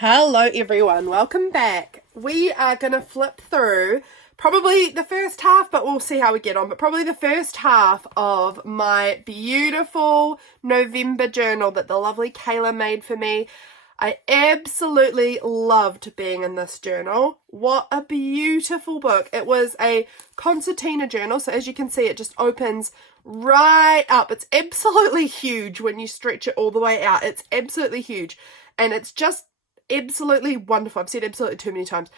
Hello everyone, welcome back. We are going to flip through probably the first half, but we'll see how we get on, but probably the first half of my beautiful November journal that the lovely Cayla made for me. I absolutely loved being in this journal. What a beautiful book. It was a concertina journal, so as you can see it just opens right up. It's absolutely huge when you stretch it all the way out. It's absolutely huge and it's just absolutely wonderful. I've said absolutely too many times,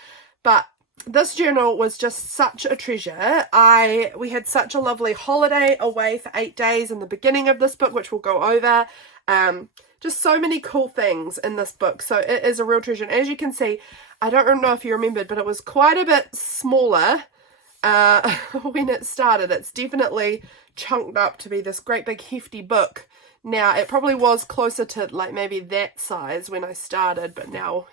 but this journal was just such a treasure. We had such a lovely holiday away for 8 days in the beginning of this book, which we'll go over. Just so many cool things in this book, so it is a real treasure. And as you can see, I don't know if you remembered, but it was quite a bit smaller when it started. It's definitely chunked up to be this great big hefty book. Now, it probably was closer to like maybe that size when I started, but now,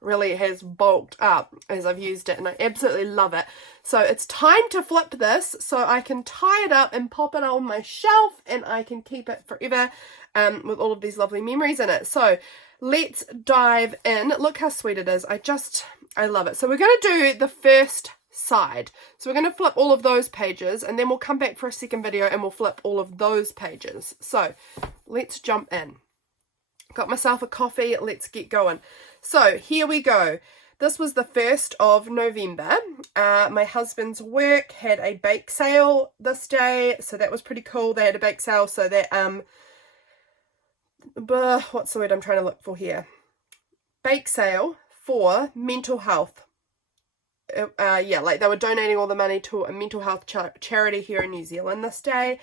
really has bulked up as I've used it, and I absolutely love it. So it's time to flip this so I can tie it up and pop it on my shelf, and I can keep it forever with all of these lovely memories in it. So let's dive in. Look how sweet it is. I love it. So we're going to do the first side. So we're going to flip all of those pages, and then we'll come back for a second video and we'll flip all of those pages. So let's jump in. Got myself a coffee. Let's get going. So here we go. This was the 1st of November. My husband's work had a bake sale this day, so that was pretty cool. They had a bake sale, so that what's the word I'm trying to look for here? Bake sale for mental health. Like they were donating all the money to a mental health charity here in New Zealand this day,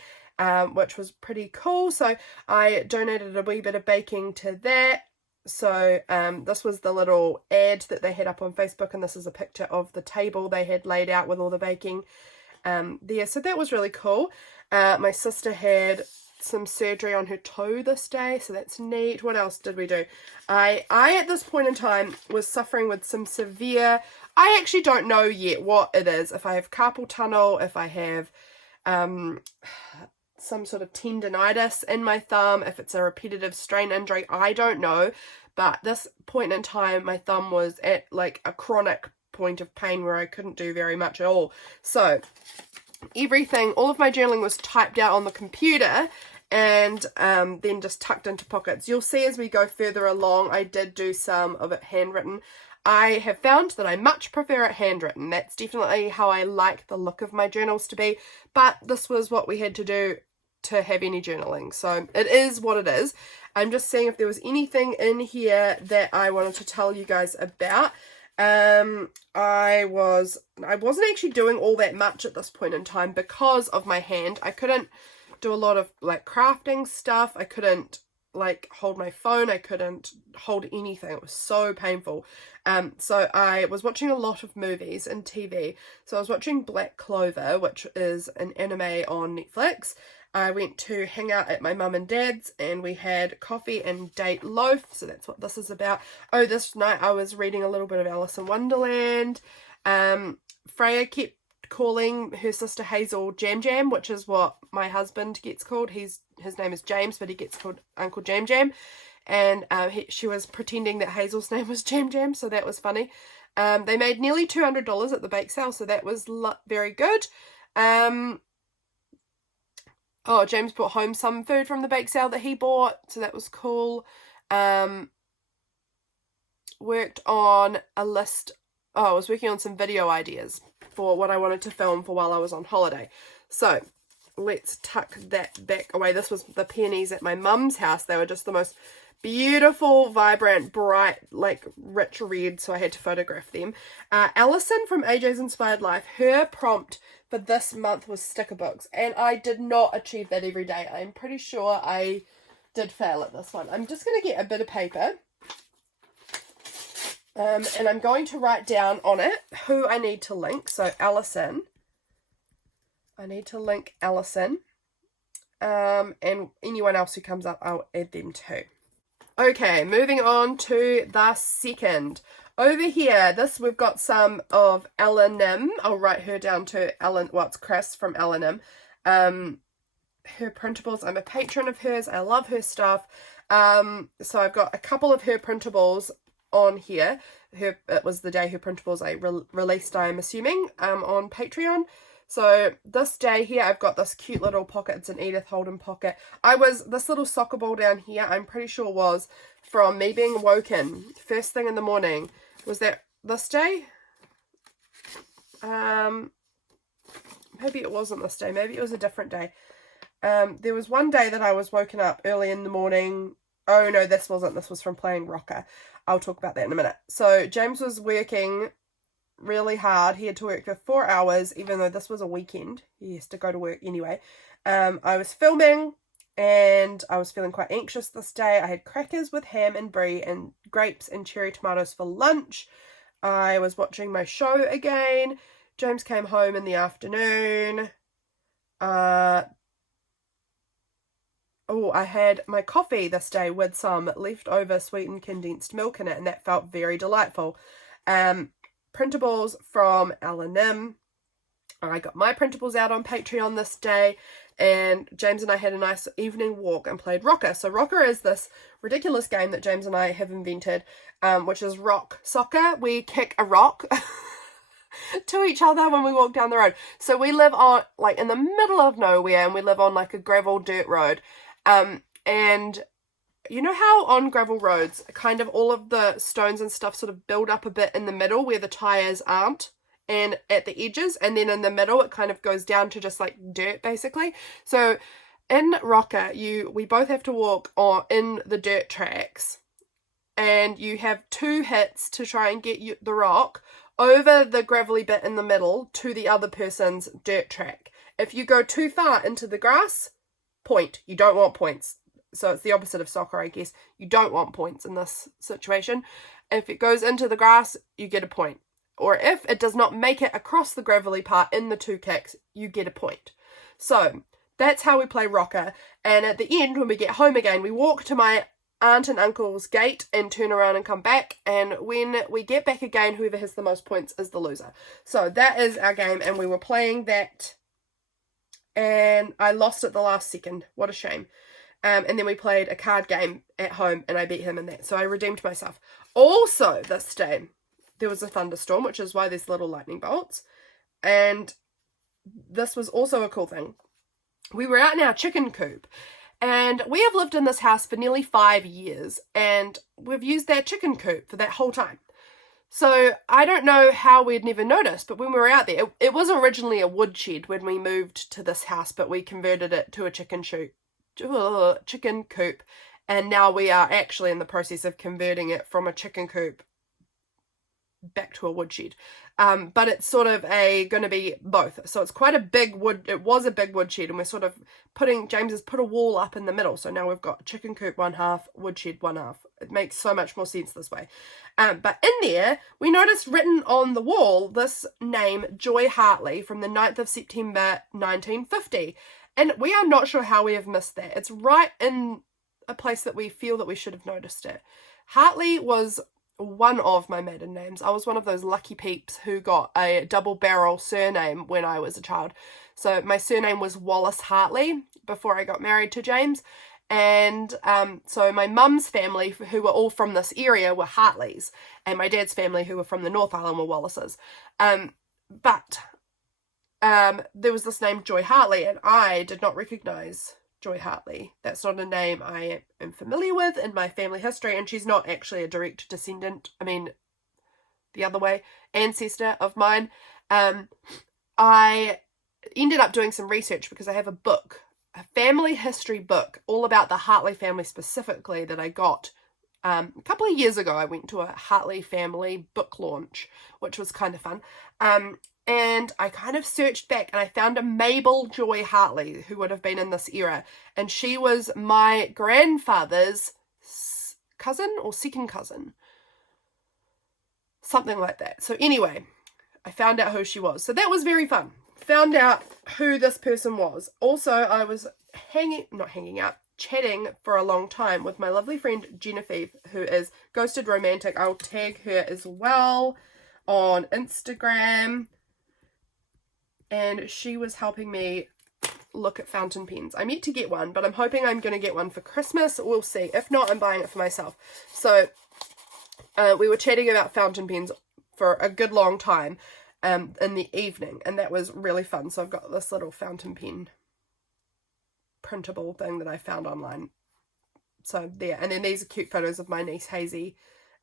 which was pretty cool. So I donated a wee bit of baking to that. So this was the little ad that they had up on Facebook, and this is a picture of the table they had laid out with all the baking there. So that was really cool. My sister had some surgery on her toe this day, so that's neat. What else did we do? I at this point in time was suffering with some severe, I actually don't know yet what it is, if I have carpal tunnel, if I have some sort of tendinitis in my thumb, if it's a repetitive strain injury, I don't know. But this point in time, my thumb was at like a chronic point of pain where I couldn't do very much at all. So everything, all of my journaling was typed out on the computer and then just tucked into pockets. You'll see as we go further along, I did do some of it handwritten. I have found that I much prefer it handwritten. That's definitely how I like the look of my journals to be, but this was what we had to do to have any journaling, so it is what it is. I'm just seeing if there was anything in here that I wanted to tell you guys about. I wasn't actually doing all that much at this point in time because of my hand. I couldn't do a lot of like crafting stuff. I couldn't like hold my phone. I couldn't hold anything. It was so painful. So I was watching a lot of movies and TV. So I was watching Black Clover, which is an anime on Netflix. I went to hang out at my mum and dad's, and we had coffee and date loaf. So that's what this is about. Oh, this night I was reading a little bit of Alice in Wonderland. Freya kept calling her sister Hazel Jam Jam, which is what my husband gets called. His name is James, but he gets called Uncle Jam Jam. And she was pretending that Hazel's name was Jam Jam, so that was funny. They made nearly $200 at the bake sale, so that was very good. Oh, James brought home some food from the bake sale that he bought, so that was cool. Worked on a list. Oh, I was working on some video ideas for what I wanted to film for while I was on holiday. So let's tuck that back away. This was the peonies at my mum's house. They were just the most beautiful, vibrant, bright, like rich red, so I had to photograph them. Allison from AJ's Inspired Life, her prompt for this month was sticker books, and I did not achieve that every day. I'm pretty sure I did fail at this one. I'm just going to get a bit of paper, and I'm going to write down on it who I need to link. So Allison, I need to link Allison, and anyone else who comes up, I'll add them too. Okay, moving on to the second. Over here, we've got some of L&M. I'll write her down to Ellen. Well, it's Chris from L&M. Her printables. I'm a patron of hers. I love her stuff. So I've got a couple of her printables on here. It was the day her printables I released, I'm assuming, on Patreon. So this day here, I've got this cute little pocket. It's an Edith Holden pocket. This little soccer ball down here, I'm pretty sure was from me being woken first thing in the morning. Was that this day? Maybe it wasn't this day. Maybe it was a different day. There was one day that I was woken up early in the morning. Oh no, this wasn't. This was from playing rocker. I'll talk about that in a minute. So James was working really hard. He had to work for 4 hours, even though this was a weekend. He has to go to work anyway. I was filming and I was feeling quite anxious this day. I had crackers with ham and brie and grapes and cherry tomatoes for lunch. I was watching my show again. James came home in the afternoon. I had my coffee this day with some leftover sweetened condensed milk in it, and that felt very delightful. Printables from Allison. I got my printables out on Patreon this day, and James and I had a nice evening walk and played rocker. So rocker is this ridiculous game that James and I have invented, which is rock soccer. We kick a rock to each other when we walk down the road. So we live on, like, in the middle of nowhere, and we live on like a gravel dirt road. And you know how on gravel roads, kind of all of the stones and stuff sort of build up a bit in the middle where the tires aren't, and at the edges, and then in the middle it kind of goes down to just like dirt basically. So in rocker, we both have to walk in the dirt tracks, and you have 2 hits to try and get the rock over the gravelly bit in the middle to the other person's dirt track. If you go too far into the grass, point. You don't want points. So it's the opposite of soccer, I guess. You don't want points in this situation. If it goes into the grass, you get a point. Or if it does not make it across the gravelly part in the 2 kicks, you get a point. So that's how we play rocker. And at the end, when we get home again, we walk to my aunt and uncle's gate and turn around and come back. And when we get back again, whoever has the most points is the loser. So that is our game, and we were playing that, and I lost at the last second. What a shame. And then we played a card game at home, and I beat him in that. So I redeemed myself. Also, this day, there was a thunderstorm, which is why there's little lightning bolts. And this was also a cool thing. We were out in our chicken coop, and we have lived in this house for nearly 5 years, and we've used that chicken coop for that whole time. So I don't know how we'd never noticed, but when we were out there, it was originally a wood shed when we moved to this house, but we converted it to a chicken coop, and now we are actually in the process of converting it from a chicken coop back to a wood shed. But it's sort of going to be both. So it's quite a big wood. It was a big wood shed, and we're sort of James has put a wall up in the middle. So now we've got chicken coop 1/2, wood shed 1/2. It makes so much more sense this way. But in there, we noticed written on the wall this name, Joy Hartley, from the 9th of September, 1950. And we are not sure how we have missed that. It's right in a place that we feel that we should have noticed it. Hartley was one of my maiden names. I was one of those lucky peeps who got a double barrel surname when I was a child. So my surname was Wallace Hartley before I got married to James. And so my mum's family, who were all from this area, were Hartleys. And my dad's family, who were from the North Island, were Wallaces. But there was this name Joy Hartley, and I did not recognise Joy Hartley. That's not a name I am familiar with in my family history, and she's not actually a direct descendant, the other way, ancestor of mine. I ended up doing some research because I have a book, a family history book, all about the Hartley family specifically, that I got a couple of years ago. I went to a Hartley family book launch, which was kind of fun. And I kind of searched back, and I found a Mabel Joy Hartley who would have been in this era. And she was my grandfather's cousin or second cousin. Something like that. So anyway, I found out who she was. So that was very fun. Found out who this person was. Also, I was chatting for a long time with my lovely friend Genevieve, who is Ghosted Romantic. I'll tag her as well on Instagram. And she was helping me look at fountain pens. I'm yet to get one, but I'm hoping I'm going to get one for Christmas. We'll see. If not, I'm buying it for myself. So we were chatting about fountain pens for a good long time in the evening, and that was really fun. So I've got this little fountain pen printable thing that I found online. So there, and then these are cute photos of my niece Hazy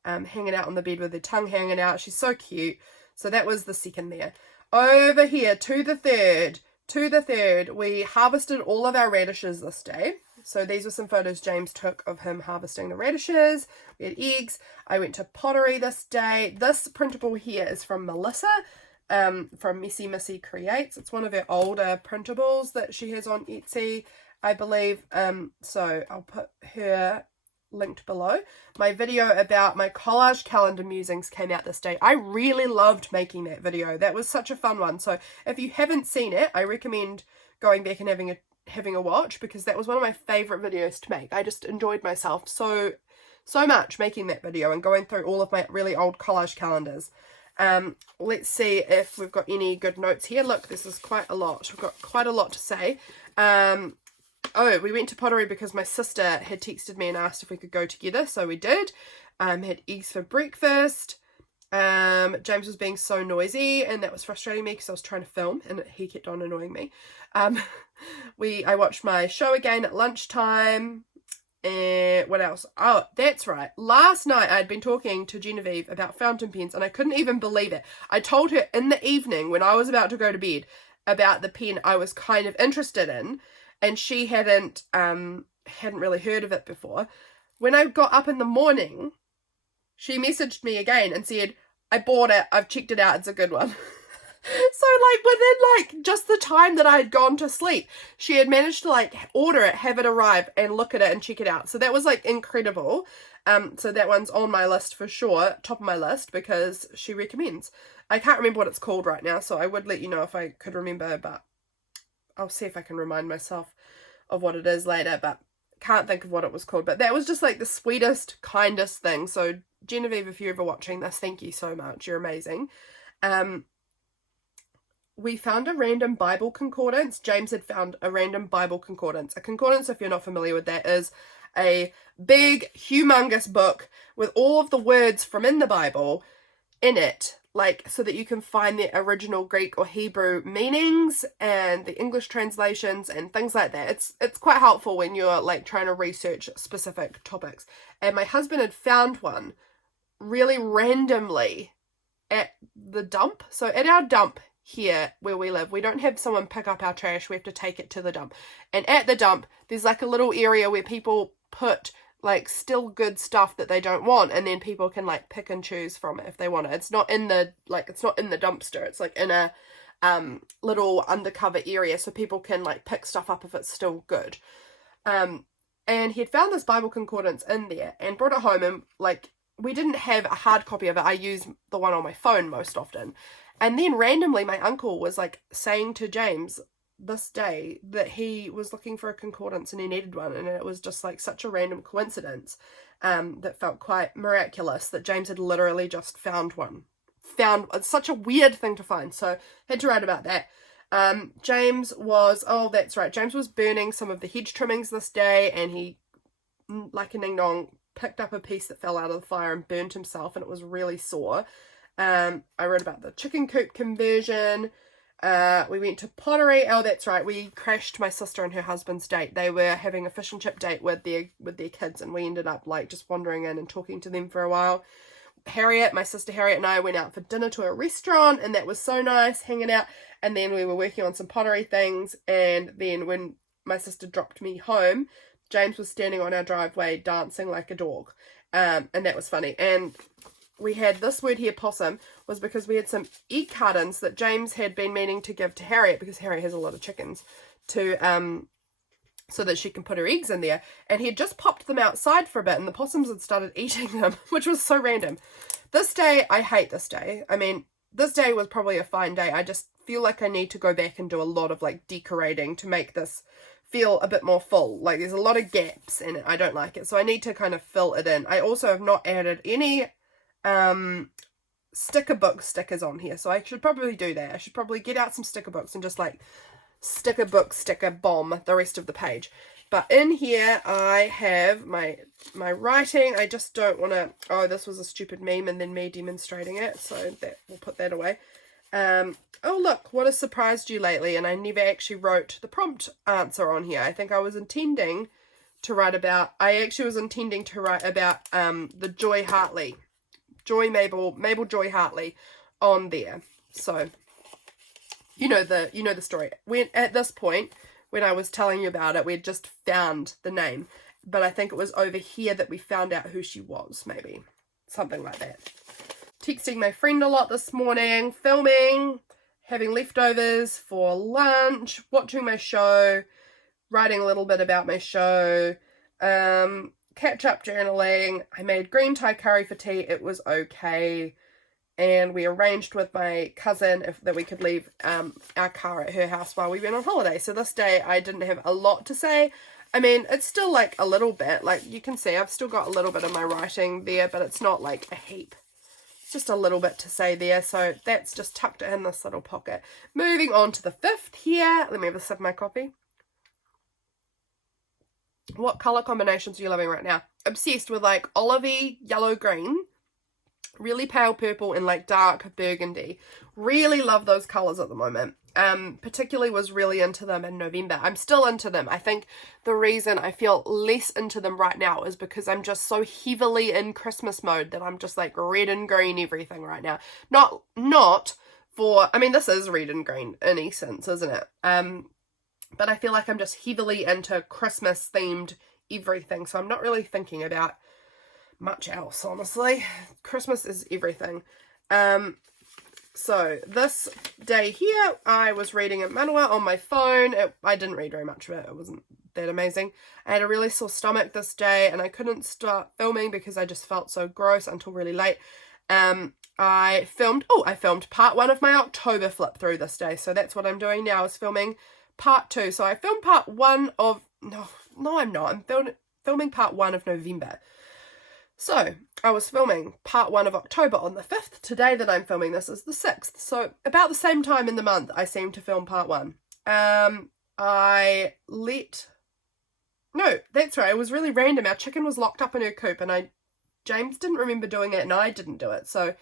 hanging out on the bed with her tongue hanging out. She's so cute. So that was the second there. Over here to the third, we harvested all of our radishes this day. So these were some photos James took of him harvesting the radishes. We had eggs. I went to pottery this day. This printable here is from Melissa, from Messy Missy Creates. It's one of her older printables that she has on Etsy, I believe. So I'll put her linked below. My video about my collage calendar musings came out this day. I really loved making that video. That was such a fun one. So if you haven't seen it, I recommend going back and having a watch, because that was one of my favorite videos to make. I just enjoyed myself so much making that video and going through all of my really old collage calendars. Let's see if we've got any good notes here. Look, this is quite a lot. We've got quite a lot to say. Oh, we went to pottery because my sister had texted me and asked if we could go together, so we did. Had eggs for breakfast. James was being so noisy, and that was frustrating me because I was trying to film and he kept on annoying me. I watched my show again at lunchtime. And what else? Oh, that's right. Last night I'd been talking to Genevieve about fountain pens, and I couldn't even believe it. I told her in the evening when I was about to go to bed about the pen I was kind of interested in, and she hadn't really heard of it before. When I got up in the morning, she messaged me again and said, I bought it, I've checked it out, it's a good one. So within just the time that I had gone to sleep, she had managed to order it, have it arrive, and look at it and check it out. So that was incredible. So that one's on my list for sure, top of my list, because she recommends. I can't remember what it's called right now, so I would let you know if I could remember, but I'll see if I can remind myself of what it is later, but can't think of what it was called. But that was just the sweetest, kindest thing. So Genevieve, if you're ever watching this, thank you so much. You're amazing. We found a random Bible concordance. James had found a random Bible concordance. A concordance, if you're not familiar with that, is a big, humongous book with all of the words from in the Bible in it, so that you can find the original Greek or Hebrew meanings and the English translations and things like that. It's quite helpful when you're trying to research specific topics. And my husband had found one really randomly at the dump. So at our dump here where we live, we don't have someone pick up our trash. We have to take it to the dump. And at the dump, there's a little area where people put still good stuff that they don't want, and then people can pick and choose from it if they want it. It's not in the it's not in the dumpster. It's in a little undercover area, so people can pick stuff up if it's still good. And he had found this Bible concordance in there and brought it home, and we didn't have a hard copy of it. I use the one on my phone most often. And then randomly my uncle was saying to James this day that he was looking for a concordance and he needed one, and it was just such a random coincidence that felt quite miraculous that James had literally just found one. It's such a weird thing to find, so had to write about that. James was burning some of the hedge trimmings this day, and he, like a ding dong, picked up a piece that fell out of the fire and burnt himself, and it was really sore. I wrote about the chicken coop conversion. We went to pottery. Oh, that's right. We crashed my sister and her husband's date. They were having a fish and chip date with their kids, and we ended up just wandering in and talking to them for a while. My sister Harriet and I went out for dinner to a restaurant, and that was so nice, hanging out. And then we were working on some pottery things, and then when my sister dropped me home, James was standing on our driveway dancing like a dog, and that was funny. And we had this word here, possum, was because we had some egg cartons that James had been meaning to give to Harriet, because Harriet has a lot of chickens, to so that she can put her eggs in there. And he had just popped them outside for a bit, and the possums had started eating them, which was so random. This day, I hate this day. I mean, this day was probably a fine day. I just feel like I need to go back and do a lot of decorating to make this feel a bit more full. There's a lot of gaps in it. I don't like it, so I need to kind of fill it in. I also have not added any sticker book stickers on here, so I should probably do that. I should probably get out some sticker books and just sticker bomb the rest of the page. But in here I have my writing. I just don't want to, oh, this was a stupid meme and then me demonstrating it, so that we'll put that away. Oh look, what has surprised you lately? And I never actually wrote the prompt answer on here. I think I was intending to write about, the Joy Hartley, Mabel Joy Hartley on there. So you know the story. When at this point, when I was telling you about it, we had just found the name, but I think it was over here that we found out who she was, maybe something like that. Texting my friend a lot this morning, filming, having leftovers for lunch, watching my show, writing a little bit about my show, catch up journaling. I made green Thai curry for tea. It was okay. And we arranged with my cousin that we could leave our car at her house while we went on holiday. So this day I didn't have a lot to say. I mean, it's still like a little bit. Like you can see, I've still got a little bit of my writing there, but it's not like a heap. It's just a little bit to say there. So that's just tucked in this little pocket. Moving on to the 5th here. Let me have a sip of my coffee. What colour combinations are you loving right now? Obsessed with like olivey, yellow, green, really pale purple, and like dark burgundy. Really love those colours at the moment. Particularly was really into them in November. I'm still into them. I think the reason I feel less into them right now is because I'm just so heavily in Christmas mode that I'm just like red and green everything right now. Not for, I mean, this is red and green in essence, isn't it? But I feel like I'm just heavily into Christmas themed everything. So I'm not really thinking about much else, honestly. Christmas is everything. So this day here, I was reading a manhwa on my phone. I didn't read very much of it. It wasn't that amazing. I had a really sore stomach this day and I couldn't start filming because I just felt so gross until really late. I filmed part 1 of my October flip through this day. So that's what I'm doing now, is filming part 2. So I filmed part 1 of, no I'm not. I'm filming part 1 of November. So I was filming part 1 of October on the 5th. Today that I'm filming this is the 6th. So about the same time in the month, I seem to film part 1. No, that's right. It was really random. Our chicken was locked up in her coop and James didn't remember doing it and I didn't do it. So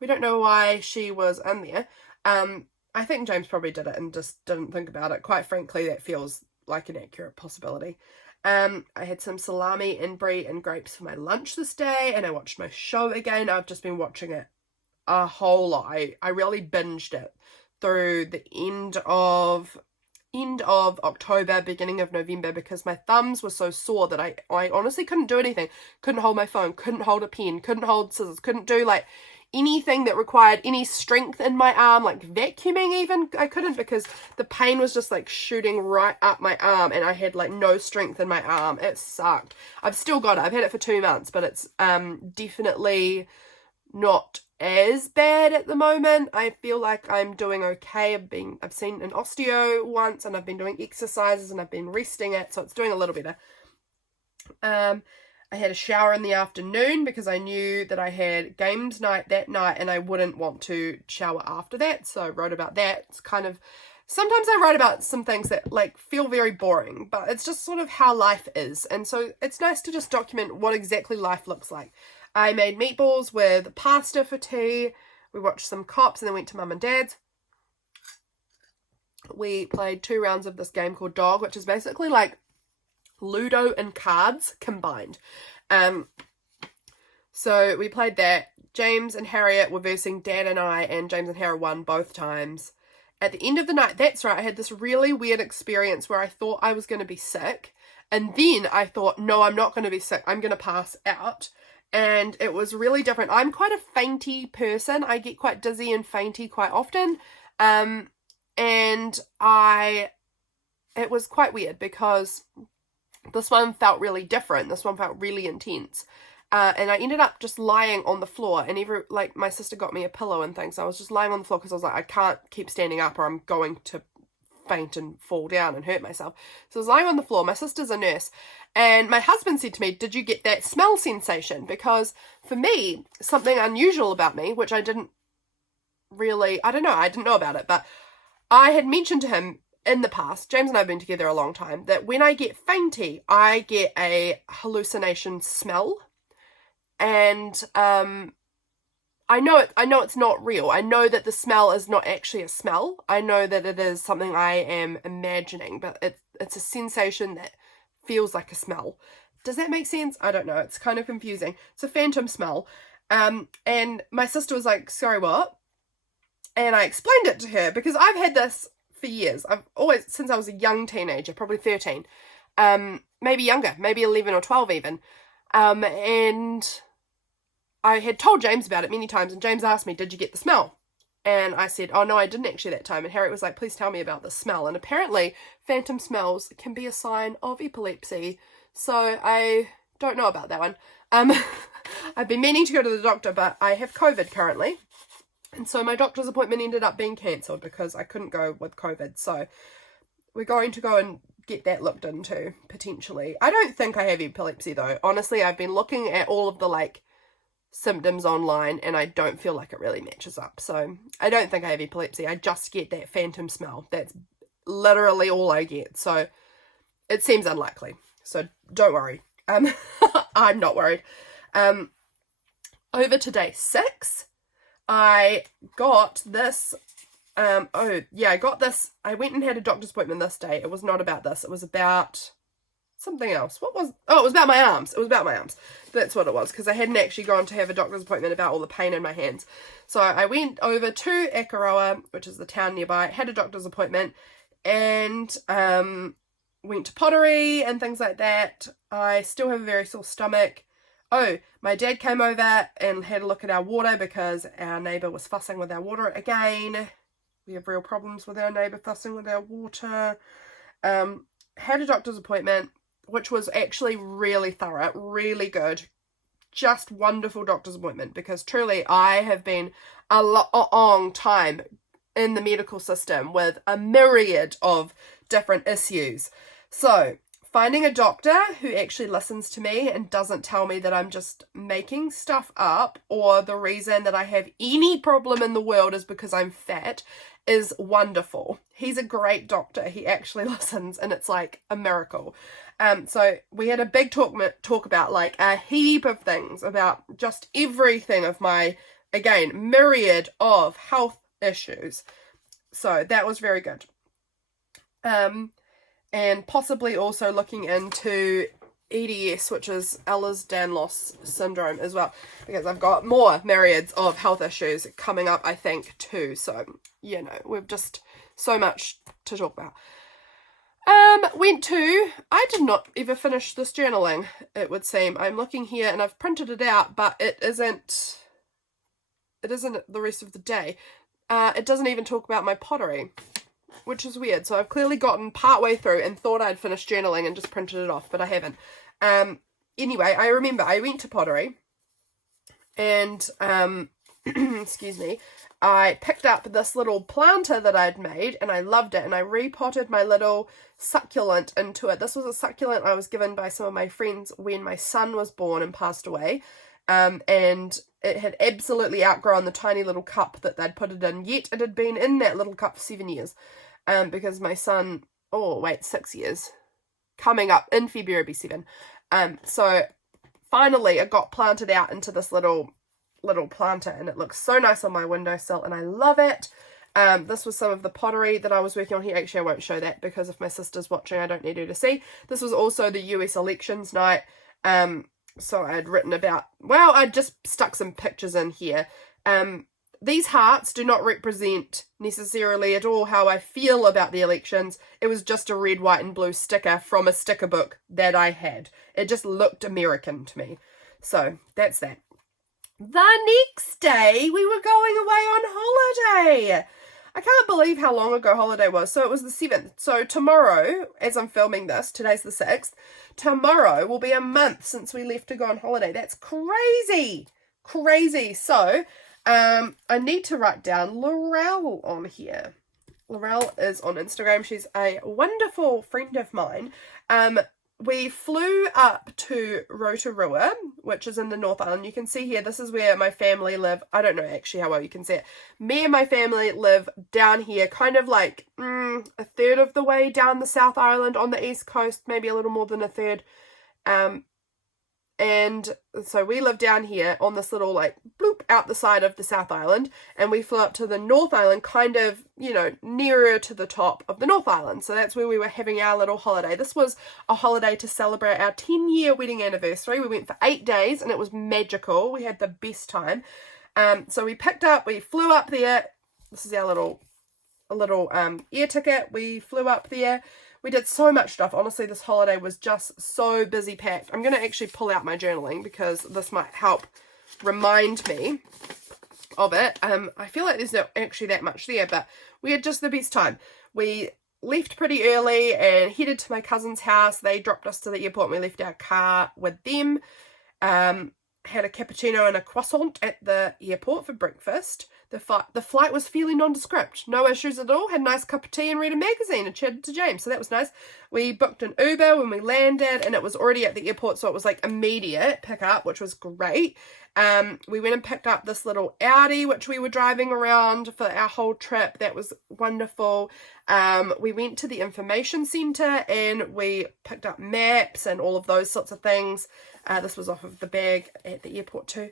we don't know why she was in there. I think James probably did it and just didn't think about it. Quite frankly, that feels like an accurate possibility. I had some salami and brie and grapes for my lunch this day, and I watched my show again. I've just been watching it a whole lot. I really binged it through the end of October, beginning of November, because my thumbs were so sore that I honestly couldn't do anything. Couldn't hold my phone, couldn't hold a pen, couldn't hold scissors, couldn't do like anything that required any strength in my arm, like vacuuming even. I couldn't, because the pain was just like shooting right up my arm and I had like no strength in my arm. It sucked. I've still got it. I've had it for 2 months, but it's definitely not as bad at the moment. I feel like I'm doing okay. I've seen an osteo once and I've been doing exercises and I've been resting it, so it's doing a little better. I had a shower in the afternoon because I knew that I had games night that night and I wouldn't want to shower after that. So I wrote about that. It's kind of, sometimes I write about some things that like feel very boring, but it's just sort of how life is. And so it's nice to just document what exactly life looks like. I made meatballs with pasta for tea. We watched some Cops and then went to Mum and Dad's. We played 2 rounds of this game called Dog, which is basically like Ludo and cards combined. So we played that. James and Harriet were versing Dad and I, and James and Harriet won both times. At the end of the night, that's right, I had this really weird experience where I thought I was going to be sick, and then I thought, no, I'm not going to be sick, I'm going to pass out. And it was really different. I'm quite a fainty person. I get quite dizzy and fainty quite often. And it was quite weird because this one felt really different. This one felt really intense. And I ended up just lying on the floor, and my sister got me a pillow and things. So I was just lying on the floor because I was like, I can't keep standing up or I'm going to faint and fall down and hurt myself. So I was lying on the floor. My sister's a nurse, and my husband said to me, did you get that smell sensation? Because for me, something unusual about me, which I didn't know about it, but I had mentioned to him in the past, James and I have been together a long time, that when I get fainty, I get a hallucination smell. And I know it's not real. I know that the smell is not actually a smell. I know that it is something I am imagining, but it's a sensation that feels like a smell. Does that make sense? I don't know. It's kind of confusing. It's a phantom smell. And my sister was like, sorry, what? And I explained it to her because I've had this for years. I've always, since I was a young teenager, probably 13, maybe younger, maybe 11 or 12 even. And I had told James about it many times, and James asked me, did you get the smell? And I said, oh no, I didn't actually that time. And Harriet was like, please tell me about the smell. And apparently phantom smells can be a sign of epilepsy. So I don't know about that one. I've been meaning to go to the doctor, but I have COVID currently. And so my doctor's appointment ended up being cancelled because I couldn't go with COVID. So we're going to go and get that looked into, potentially. I don't think I have epilepsy though. Honestly, I've been looking at all of the symptoms online and I don't feel like it really matches up. So I don't think I have epilepsy. I just get that phantom smell. That's literally all I get. So it seems unlikely. So don't worry. I'm not worried. Over to day 6, I got this, I went and had a doctor's appointment this day. It was not about this. It was about something else. It was about my arms. It was about my arms. That's what it was, because I hadn't actually gone to have a doctor's appointment about all the pain in my hands. So I went over to Akaroa, which is the town nearby, had a doctor's appointment, and went to pottery and things like that. I still have a very sore stomach. Oh, my dad came over and had a look at our water because our neighbour was fussing with our water again. We have real problems with our neighbour fussing with our water. Had a doctor's appointment, which was actually really thorough, really good. Just wonderful doctor's appointment, because truly I have been a long time in the medical system with a myriad of different issues. So finding a doctor who actually listens to me and doesn't tell me that I'm just making stuff up, or the reason that I have any problem in the world is because I'm fat, is wonderful. He's a great doctor. He actually listens, and it's like a miracle. So we had a big talk about a heap of things, about just everything of my, again, myriad of health issues. So that was very good. And possibly also looking into EDS, which is Ehlers-Danlos syndrome as well, because I've got more myriads of health issues coming up, I think, too. So, we've just so much to talk about. I did not ever finish this journaling, it would seem. I'm looking here and I've printed it out, but it isn't the rest of the day. It doesn't even talk about my pottery, which is weird. So I've clearly gotten partway through and thought I'd finished journaling and just printed it off, but I haven't. Anyway, I remember I went to pottery and, excuse me, I picked up this little planter that I'd made and I loved it, and I repotted my little succulent into it. This was a succulent I was given by some of my friends when my son was born and passed away. And it had absolutely outgrown the tiny little cup that they'd put it in, yet it had been in that little cup for 7 years. Because my son, 6 years, coming up in February be 7. So finally it got planted out into this little planter, and it looks so nice on my windowsill and I love it. This was some of the pottery that I was working on here. Actually, I won't show that because if my sister's watching, I don't need her to see. This was also the US elections night. So I'd written about, I just stuck some pictures in here. These hearts do not represent necessarily at all how I feel about the elections. It was just a red, white and blue sticker from a sticker book that I had. It just looked American to me. So that's that. The next day we were going away on holiday. I can't believe how long ago holiday was. So it was the 7th. So tomorrow, as I'm filming this, today's the 6th, tomorrow will be a month since we left to go on holiday. That's crazy. Crazy. So I need to write down Laurelle on here. Laurelle is on Instagram. She's a wonderful friend of mine. we flew up to Rotorua, which is in the North Island. You can see here, this is where my family live. I don't know actually how well you can see it. Me and my family live down here, kind of like a third of the way down the South Island on the east coast, maybe a little more than a third. And so we live down here on this little like bloop out the side of the South Island, and we flew up to the North Island, kind of, you know, nearer to the top of the North Island. So that's where we were having our little holiday. This was a holiday to celebrate our 10-year wedding anniversary. We went for 8 days and it was magical. We had the best time. So we flew up there. This is our little air ticket. We flew up there. We did so much stuff. Honestly, this holiday was just so busy packed. I'm going to actually pull out my journaling because this might help remind me of it. I feel like there's not actually that much there, but we had just the best time. We left pretty early and headed to my cousin's house. They dropped us to the airport and we left our car with them. Had a cappuccino and a croissant at the airport for breakfast. The flight was fairly nondescript. No issues at all. Had a nice cup of tea and read a magazine and chatted to James. So that was nice. We booked an Uber when we landed and it was already at the airport. So it was like immediate pickup, which was great. We went and picked up this little Audi, which we were driving around for our whole trip. That was wonderful. We went to the information centre and we picked up maps and all of those sorts of things. This was off of the bag at the airport too.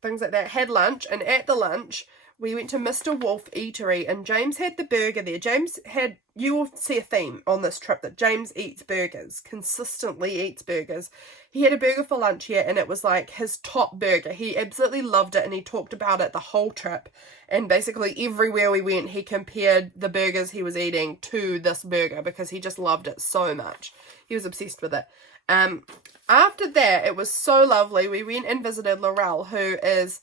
Things like that. Had lunch, and at the lunch we went to Mr. Wolf Eatery and James had the burger there. You will see a theme on this trip that James eats burgers, consistently eats burgers. He had a burger for lunch here and it was like his top burger. He absolutely loved it and he talked about it the whole trip, and basically everywhere we went he compared the burgers he was eating to this burger because he just loved it so much. He was obsessed with it. After that, it was so lovely. We went and visited Laurelle, who is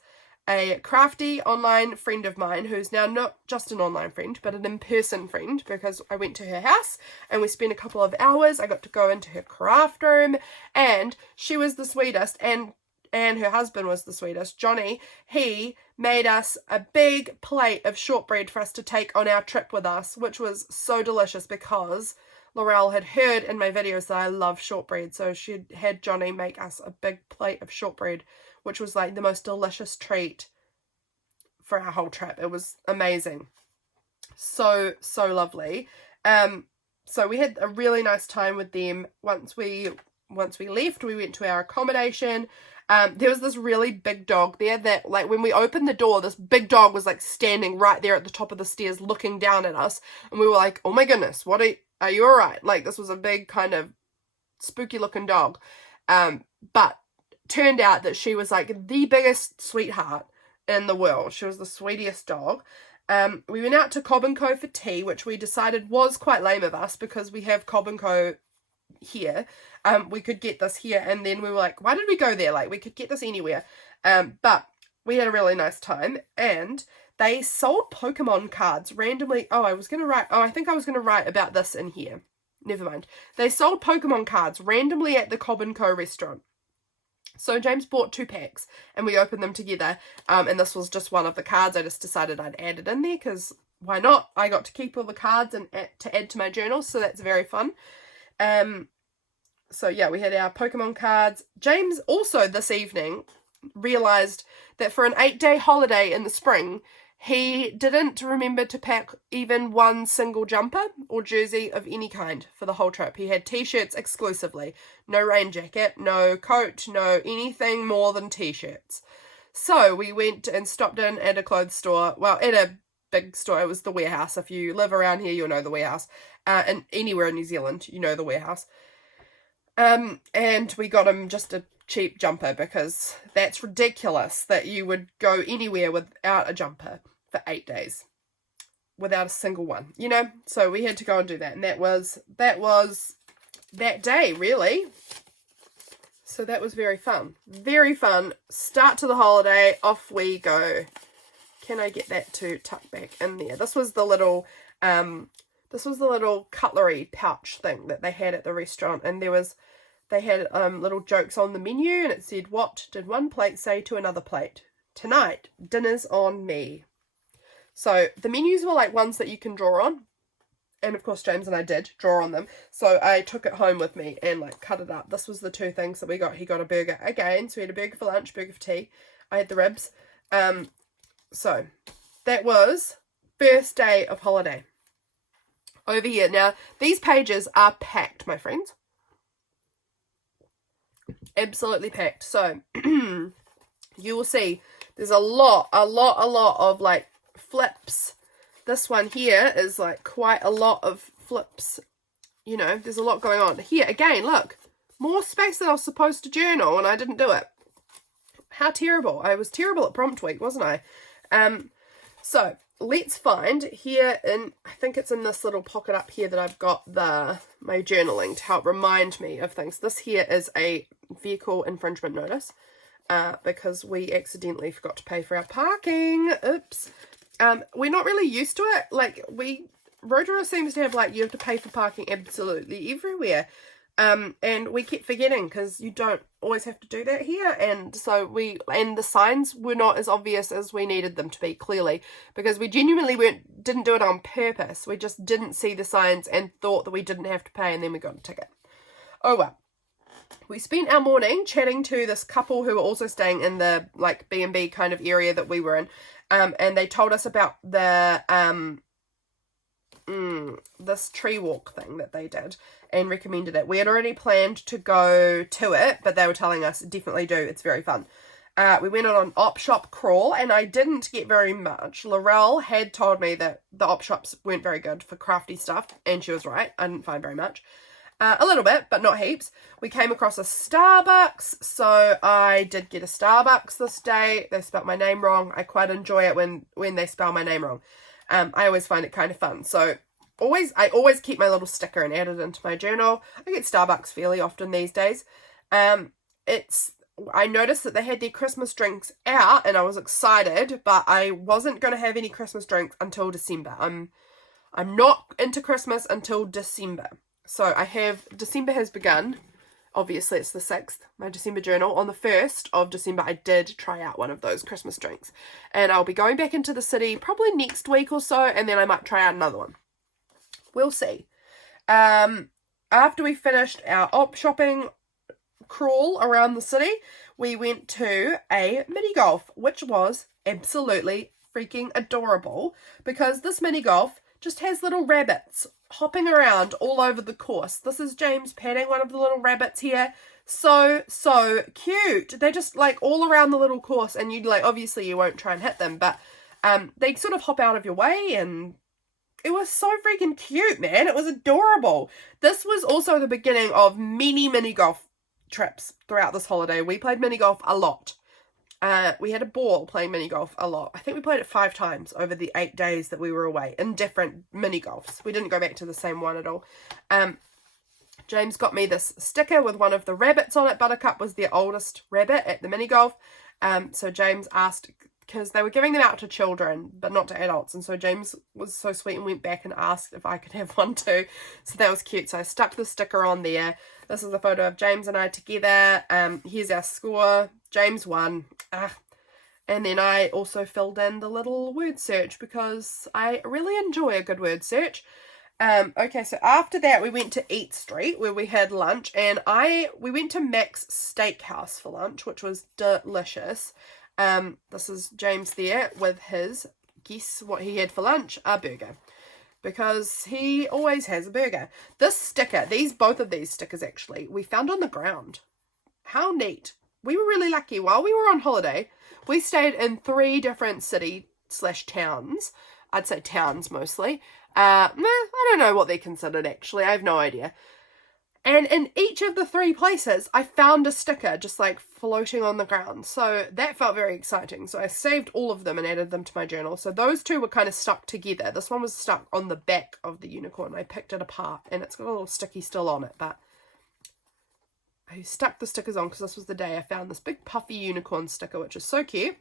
a crafty online friend of mine, who's now not just an online friend, but an in-person friend, because I went to her house and we spent a couple of hours. I got to go into her craft room and she was the sweetest, and her husband was the sweetest, Johnny. He made us a big plate of shortbread for us to take on our trip with us, which was so delicious because Laurelle had heard in my videos that I love shortbread, so she had Johnny make us a big plate of shortbread, which was like the most delicious treat for our whole trip. It was amazing. So lovely. So we had a really nice time with them. Once we left, we went to our accommodation. There was this really big dog there that, like, when we opened the door, this big dog was like standing right there at the top of the stairs looking down at us, and we were like, oh my goodness, are you all right? Like, this was a big kind of spooky looking dog. But turned out that she was like the biggest sweetheart in the world. She was the sweetest dog. We went out to Cobb & Co for tea, which we decided was quite lame of us because we have Cobb & Co here. We could get this here, and then we were like, why did we go there? Like, we could get this anywhere. But we had a really nice time, and they sold Pokemon cards randomly. I think I was going to write about this in here. Never mind. They sold Pokemon cards randomly at the Cobb & Co restaurant. So James bought 2 packs and we opened them together. And this was just one of the cards. I just decided I'd add it in there because why not? I got to keep all the cards and to add to my journal. So that's very fun. So yeah, we had our Pokemon cards. James also this evening realised that for an 8-day holiday in the spring, he didn't remember to pack even one single jumper or jersey of any kind for the whole trip. He had t-shirts exclusively. No rain jacket, no coat, no anything more than t-shirts. So we went and stopped in at a clothes store. Well, at a big store. It was the Warehouse. If you live around here, you'll know the Warehouse. And anywhere in New Zealand, you know the Warehouse. And we got him just a cheap jumper because that's ridiculous that you would go anywhere without a jumper for 8 days without a single one, you know. So we had to go and do that, and that was that day, really. So that was very fun start to the holiday. Off we go. Can I get that to tuck back in there? This was the little cutlery pouch thing that they had at the restaurant, and they had little jokes on the menu, and it said, what did one plate say to another plate? Tonight, dinner's on me. So the menus were like ones that you can draw on, And of course James and I did draw on them. So I took it home with me and like cut it up. This was the two things that we got. He got a burger again. So we had a burger for lunch, burger for tea. I had the ribs. So that was first day of holiday. Over here. Now, these pages are packed, my friends. Absolutely packed. So you will see there's a lot of like flips. This one here is like quite a lot of flips. You know, there's a lot going on. Here, again, look. More space than I was supposed to journal and I didn't do it. How terrible. I was terrible at prompt week, wasn't I? So, let's find here in, I think it's in this little pocket up here that I've got my journaling to help remind me of things. This here is a vehicle infringement notice because we accidentally forgot to pay for our parking. Oops. We're not really used to it. Like, Rotorua seems to have, like, you have to pay for parking absolutely everywhere. And we kept forgetting because you don't always have to do that here. And so and the signs were not as obvious as we needed them to be, clearly, because we genuinely didn't do it on purpose. We just didn't see the signs and thought that we didn't have to pay, and then we got a ticket. Oh, well. We spent our morning chatting to this couple who were also staying in the, like, B&B kind of area that we were in. And they told us about the, this tree walk thing that they did and recommended it. We had already planned to go to it, but they were telling us definitely do. It's very fun. We went on an op shop crawl and I didn't get very much. Laurelle had told me that the op shops weren't very good for crafty stuff, and she was right. I didn't find very much. A little bit, but not heaps. We came across a Starbucks, so I did get a Starbucks this day. They spelt my name wrong. I quite enjoy it when they spell my name wrong. I always find it kind of fun. So I always keep my little sticker and add it into my journal. I get Starbucks fairly often these days. I noticed that they had their Christmas drinks out and I was excited, but I wasn't going to have any Christmas drinks until December. I'm not into Christmas until December. So December has begun. Obviously, it's the 6th, my December journal. On the 1st of December, I did try out one of those Christmas drinks. And I'll be going back into the city probably next week or so, and then I might try out another one. We'll see. After we finished our op shopping crawl around the city, we went to a mini golf, which was absolutely freaking adorable, because this mini golf just has little rabbits hopping around all over the course. This is James patting one of the little rabbits here. So cute. They're just like all around the little course, and you'd like, obviously you won't try and hit them, but they sort of hop out of your way, and it was so freaking cute, man. It was adorable. This was also the beginning of many mini golf trips throughout this holiday. We played mini golf a lot. We had a ball playing mini golf a lot. I think we played it 5 times over the 8 days that we were away in different mini golfs. We didn't go back to the same one at all. James got me this sticker with one of the rabbits on it. Buttercup was the oldest rabbit at the mini golf. So James asked, because they were giving them out to children, but not to adults. And so James was so sweet and went back and asked if I could have one too. So that was cute. So I stuck the sticker on there. This is a photo of James and I together. Here's our score. James won. And then I also filled in the little word search because I really enjoy a good word search. Okay, so after that we went to Eat Street where we had lunch, and we went to Mac's Steakhouse for lunch, which was delicious. This is James there with his, guess what he had for lunch? A burger. Because he always has a burger. This sticker, both of these stickers actually, we found on the ground. How neat. We were really lucky. While we were on holiday, we stayed in 3 different city/towns. I'd say towns mostly. I don't know what they're considered actually. I have no idea. And in each of the 3 places, I found a sticker just like floating on the ground. So that felt very exciting. So I saved all of them and added them to my journal. So those 2 were kind of stuck together. This one was stuck on the back of the unicorn. I picked it apart and it's got a little sticky still on it. But I stuck the stickers on because this was the day I found this big puffy unicorn sticker, which is so cute.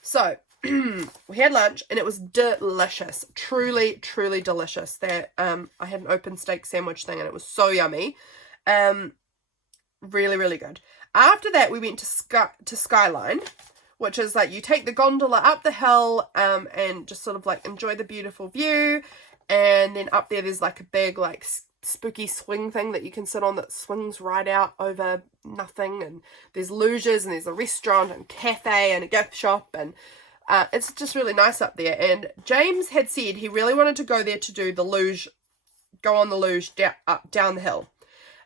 So we had lunch and it was delicious. Truly, truly delicious. That I had an open steak sandwich thing and it was so yummy. Really, really good. After that, we went to Skyline, which is like you take the gondola up the hill and just sort of like enjoy the beautiful view. And then up there's like a big like spooky swing thing that you can sit on that swings right out over nothing. And there's luges, and there's a restaurant and cafe and a gift shop, and it's just really nice up there. And James had said he really wanted to go there to do the luge, go on the luge down the hill.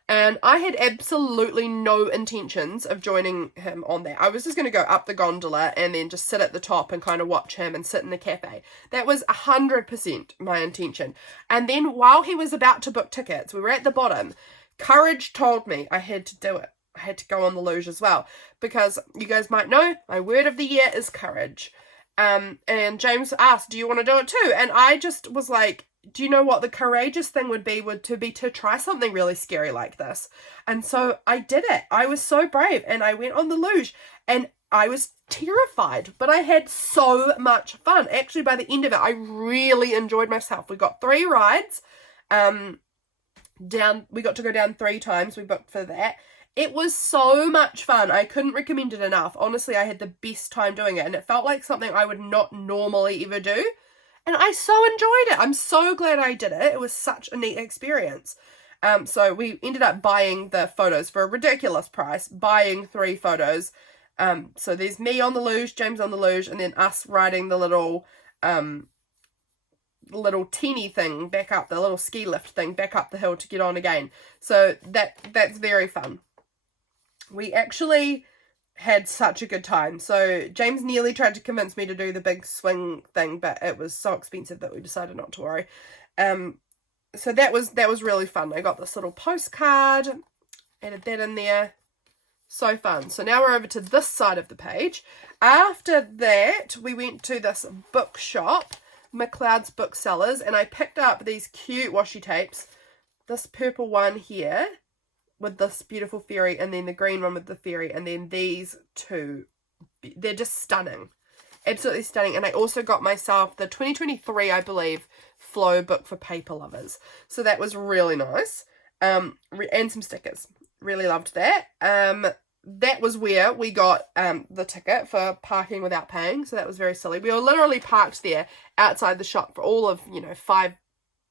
And I had absolutely no intentions of joining him on that. I was just going to go up the gondola and then just sit at the top and kind of watch him and sit in the cafe. That was 100% my intention. And then while he was about to book tickets, we were at the bottom. Courage told me I had to do it. I had to go on the luge as well. Because you guys might know, my word of the year is courage. And James asked, do you want to do it too? And I just was like, do you know what the courageous thing would be to try something really scary like this? And so I did it. I was so brave, and I went on the luge, and I was terrified, but I had so much fun. Actually, by the end of it, I really enjoyed myself. We got 3 rides. We got to go down 3 times. We booked for that. It was so much fun. I couldn't recommend it enough. Honestly, I had the best time doing it, and it felt like something I would not normally ever do. And I so enjoyed it. I'm so glad I did it. It was such a neat experience. So we ended up buying the photos for a ridiculous price, buying 3 photos. So there's me on the luge, James on the luge, and then us riding the little teeny thing back up, the little ski lift thing back up the hill to get on again. So that's very fun. We actually had such a good time. So James nearly tried to convince me to do the big swing thing, but it was so expensive that we decided not to worry. So that was really fun. I got this little postcard, added that in there. So fun. So now we're over to this side of the page. After that, we went to this bookshop, McLeod's Booksellers, and I picked up these cute washi tapes. This purple one here with this beautiful fairy, and then the green one with the fairy, and then these 2. They're just stunning. Absolutely stunning. And I also got myself the 2023, I believe, Flow book for paper lovers. So that was really nice. And some stickers. Really loved that. That was where we got the ticket for parking without paying. So that was very silly. We were literally parked there outside the shop for all of, 5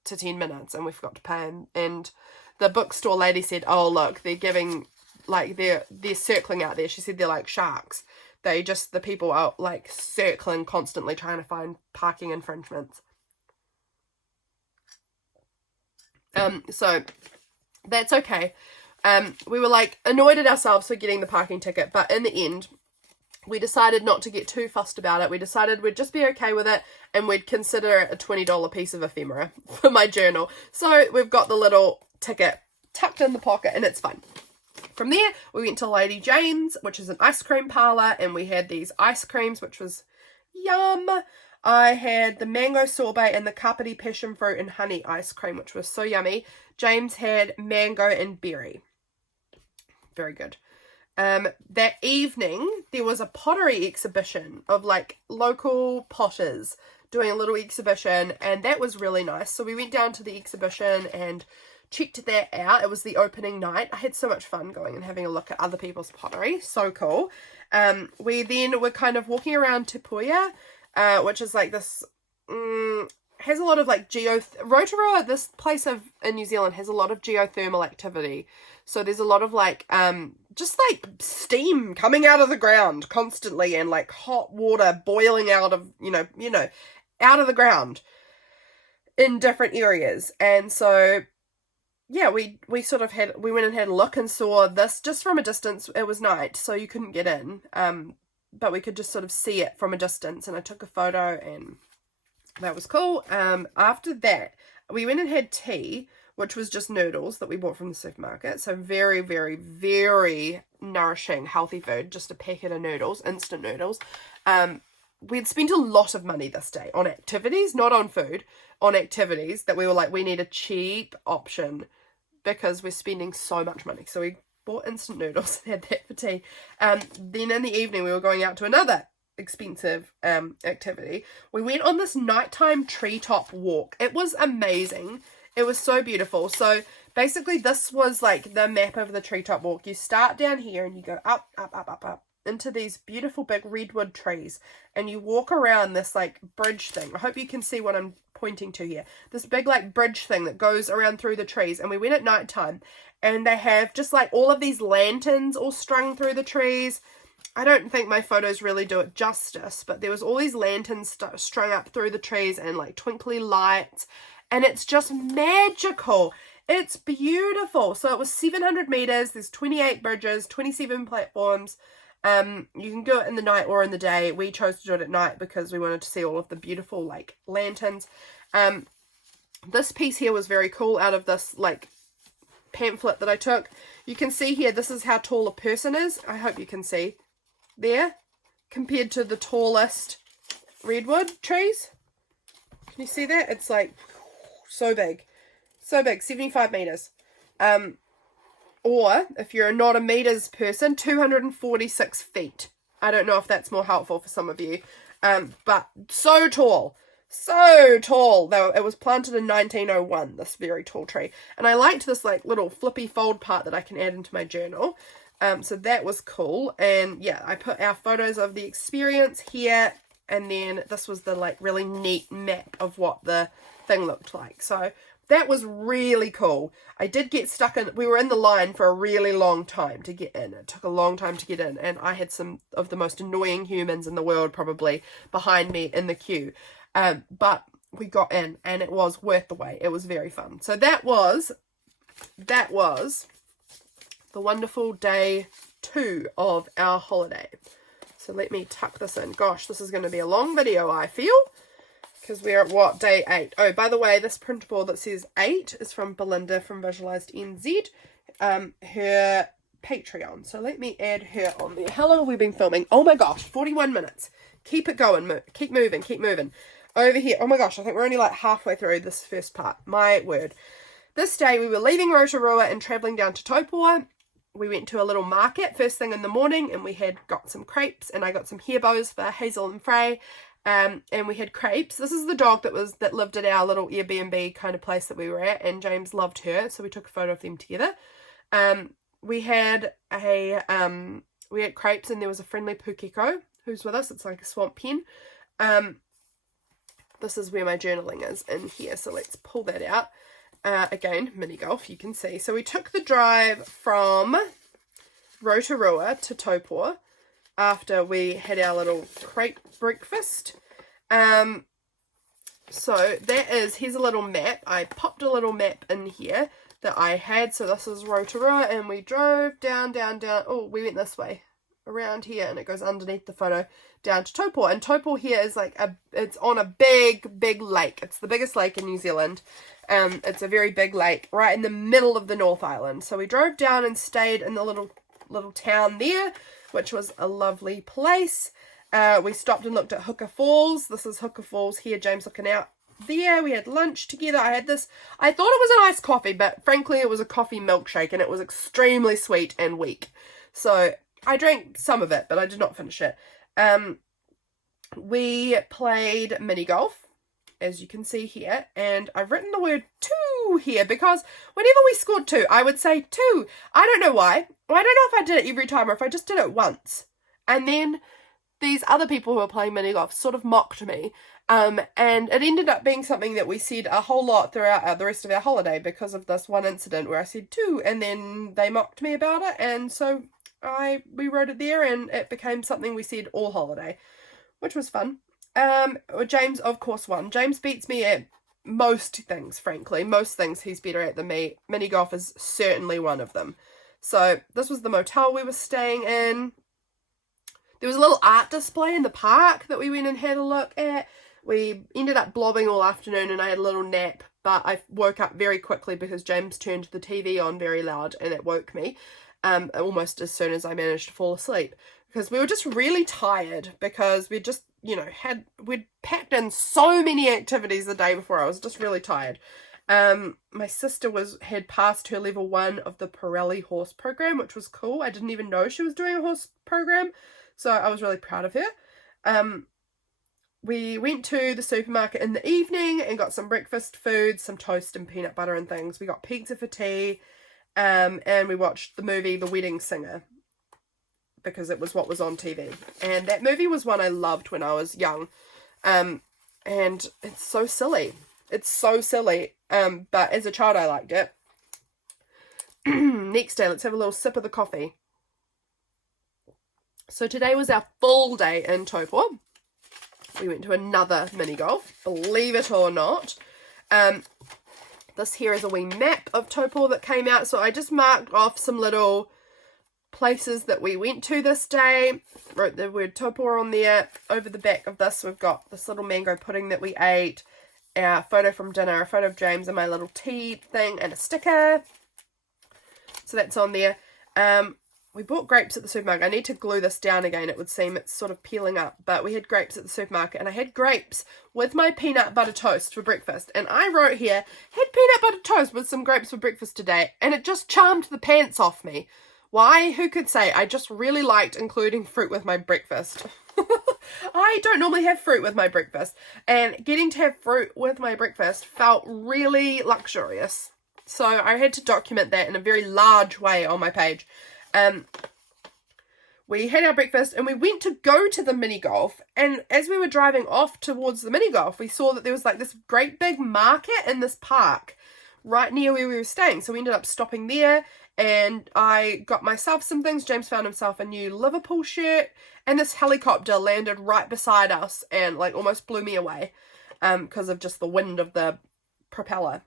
to 10 minutes, and we forgot to pay. And the bookstore lady said, oh, look, they're giving, like, they're circling out there. She said they're like sharks. The people are, like, circling constantly trying to find parking infringements. So that's okay. We were, like, annoyed at ourselves for getting the parking ticket, but in the end, we decided not to get too fussed about it. We decided we'd just be okay with it, and we'd consider it a $20 piece of ephemera for my journal. So we've got the little ticket tucked in the pocket, and it's fine. From there, we went to Lady Jane's, which is an ice cream parlor, and we had these ice creams, which was yum. I had the mango sorbet and the carpety passion fruit and honey ice cream, which was so yummy. James had mango and berry. Very good. That evening, there was a pottery exhibition of, like, local potters doing a little exhibition, and that was really nice. So we went down to the exhibition and checked that out. It was the opening night. I had so much fun going and having a look at other people's pottery. So cool. We then were kind of walking around Te Puia, which is like this, has a lot of like Rotorua, this place in New Zealand has a lot of geothermal activity. So there's a lot of like, just like steam coming out of the ground constantly, and like hot water boiling out of, out of the ground in different areas. And so yeah, we went and had a look and saw this just from a distance. It was night, so you couldn't get in, but we could just sort of see it from a distance, and I took a photo, and that was cool. After that, we went and had tea, which was just noodles that we bought from the supermarket. So very, very, very nourishing, healthy food, just a packet of noodles, instant noodles. We'd spent a lot of money this day on activities, not on food, on activities that we were like, we need a cheap option because we're spending so much money. So we bought instant noodles and had that for tea. Then in the evening, we were going out to another expensive activity. We went on this nighttime treetop walk. It was amazing. It was so beautiful. So basically this was like the map of the treetop walk. You start down here and you go up, up, up, up, up into these beautiful big redwood trees, and you walk around this like bridge thing. I hope you can see what I'm pointing to here. This big like bridge thing that goes around through the trees, and we went at night time, and they have just like all of these lanterns all strung through the trees. I don't think my photos really do it justice, but there was all these lanterns strung up through the trees and like twinkly lights, and it's just magical. It's beautiful. So it was 700 meters. There's 28 bridges, 27 platforms. You can do it in the night or in the day. We chose to do it at night because we wanted to see all of the beautiful like lanterns. This piece here was very cool out of this like pamphlet that I took. You can see here, this is how tall a person is. I hope you can see there compared to the tallest redwood trees. Can you see that? It's like so big. So big, 75 meters. Or, if you're not a meters person, 246 feet. I don't know if that's more helpful for some of you. But so tall. So tall. Though it was planted in 1901, this very tall tree. And I liked this like little flippy fold part that I can add into my journal. So that was cool. And yeah, I put our photos of the experience here. And then this was the like really neat map of what the thing looked like. So that was really cool. I did get stuck in, we were in the line for a really long time to get in. It took a long time to get in, and I had some of the most annoying humans in the world probably behind me in the queue. But we got in, and it was worth the wait. It was very fun. So that was the wonderful day 2 of our holiday. So let me tuck this in. Gosh, this is going to be a long video, I feel. Because we're at what? Day 8. Oh, by the way, this printable that says 8 is from Belinda from Visualized NZ. Her Patreon. So let me add her on there. How long have we been filming? Oh my gosh, 41 minutes. Keep it going. Keep moving. Over here. Oh my gosh, I think we're only like halfway through this first part. My word. This day we were leaving Rotorua and travelling down to Taupua. We went to a little market first thing in the morning, and we had got some crepes, and I got some hair bows for Hazel and Frey. And we had crepes. This is the dog that lived at our little Airbnb kind of place that we were at, and James loved her, so we took a photo of them together. We had crepes, and there was a friendly pukeko who's with us. It's like a swamp pen. This is where my journaling is in here, so let's pull that out. Again, mini golf, you can see. So we took the drive from Rotorua to Taupua after we had our little crepe breakfast. So here's a little map. I popped a little map in here that I had. So this is Rotorua, and we drove down. Oh, we went this way around here, and it goes underneath the photo down to Taupua. And Taupua here is like it's on a big lake. It's the biggest lake in New Zealand. It's a very big lake right in the middle of the North Island. So we drove down and stayed in the little town there, which was a lovely place. We stopped and looked at Hooker Falls. This is Hooker Falls here. James looking out there. We had lunch together. I thought it was an iced coffee, but frankly it was a coffee milkshake, and it was extremely sweet and weak. So I drank some of it, but I did not finish it. We played mini golf, as you can see here, and I've written the word 2 here because whenever we scored 2, I would say 2. I don't know why. I don't know if I did it every time or if I just did it once. And then these other people who were playing mini golf sort of mocked me. And it ended up being something that we said a whole lot throughout the rest of our holiday because of this one incident where I said 2, and then they mocked me about it, and so we wrote it there, and it became something we said all holiday, which was fun. James, of course, won. James beats me at most things, frankly. Most things he's better at than me. Mini golf is certainly one of them. So this was the motel we were staying in. There was a little art display in the park that we went and had a look at. We ended up blobbing all afternoon, and I had a little nap, but I woke up very quickly because James turned the TV on very loud, and it woke me almost as soon as I managed to fall asleep, because we were just really tired because we just, we'd packed in so many activities the day before. I was just really tired. My sister had passed her level 1 of the Pirelli horse program, which was cool. I didn't even know she was doing a horse program, so I was really proud of her. We went to the supermarket in the evening and got some breakfast food, some toast and peanut butter and things. We got pizza for tea, and we watched the movie The Wedding Singer because it was what was on TV. And that movie was one I loved when I was young. And it's so silly. It's so silly. But as a child, I liked it. Next day, let's have a little sip of the coffee. So today was our full day in Taupo. We went to another mini golf, believe it or not. This here is a wee map of Taupo that came out. So I just marked off some little places that we went to this day. Wrote the word Taupo on there. Over the back of this, we've got this little mango pudding that we ate, our photo from dinner, a photo of James and my little tea thing, and a sticker. So that's on there. We bought grapes at the supermarket. I need to glue this down again. It would seem it's sort of peeling up. But we had grapes at the supermarket. And I had grapes with my peanut butter toast for breakfast. And I wrote here, had peanut butter toast with some grapes for breakfast today. And it just charmed the pants off me. Why? Who could say? I just really liked including fruit with my breakfast. I don't normally have fruit with my breakfast. And getting to have fruit with my breakfast felt really luxurious. So I had to document that in a very large way on my page. We had our breakfast and we went to go to the mini golf, and as we were driving off towards the mini golf, we saw that there was like this great big market in this park right near where we were staying. So we ended up stopping there, and I got myself some things. James found himself a new Liverpool shirt, and this helicopter landed right beside us and like almost blew me away because of just the wind of the propeller.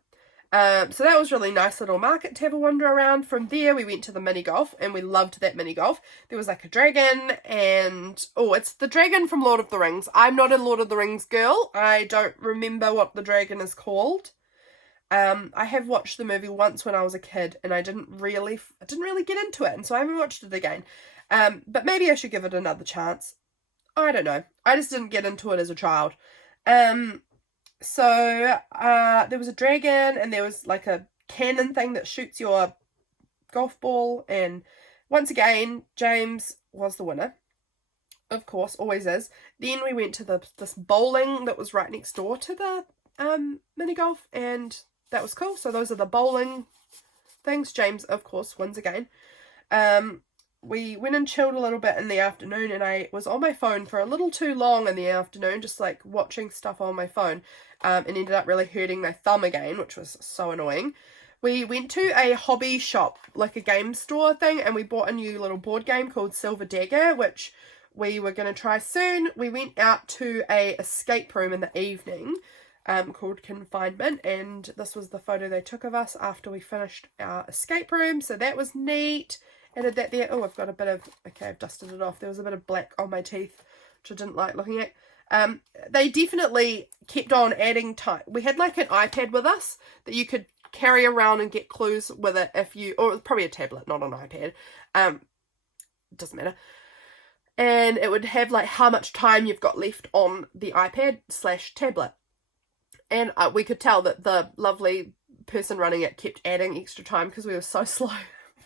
So that was really nice little market to have a wander around. From there, we went to the mini golf, and we loved that mini golf. There was like a dragon, and it's the dragon from Lord of the Rings. I'm not a Lord of the Rings girl. I don't remember what the dragon is called. I have watched the movie once when I was a kid, and I didn't really get into it, and so I haven't watched it again. But maybe I should give it another chance. I don't know. I just didn't get into it as a child. So there was a dragon, and there was like a cannon thing that shoots your golf ball, and once again James was the winner, of course, always is. Then we went to this bowling that was right next door to the mini golf, and that was cool. So those are the bowling things. James, of course, wins again. We went and chilled a little bit in the afternoon, and I was on my phone for a little too long in the afternoon, just like watching stuff on my phone, and ended up really hurting my thumb again, which was so annoying. We went to a hobby shop, like a game store thing, and we bought a new little board game called Silver Dagger, which we were going to try soon. We went out to a escape room in the evening called Confinement, and this was the photo they took of us after we finished our escape room, so that was neat. Added that there. Oh, I've got a bit of, okay, I've dusted it off. There was a bit of black on my teeth, which I didn't like looking at. They definitely kept on adding time. We had like an iPad with us that you could carry around and get clues with it if you, or probably a tablet, not an iPad. Doesn't matter. And it would have like how much time you've got left on the iPad/tablet. And we could tell that the lovely person running it kept adding extra time because we were so slow.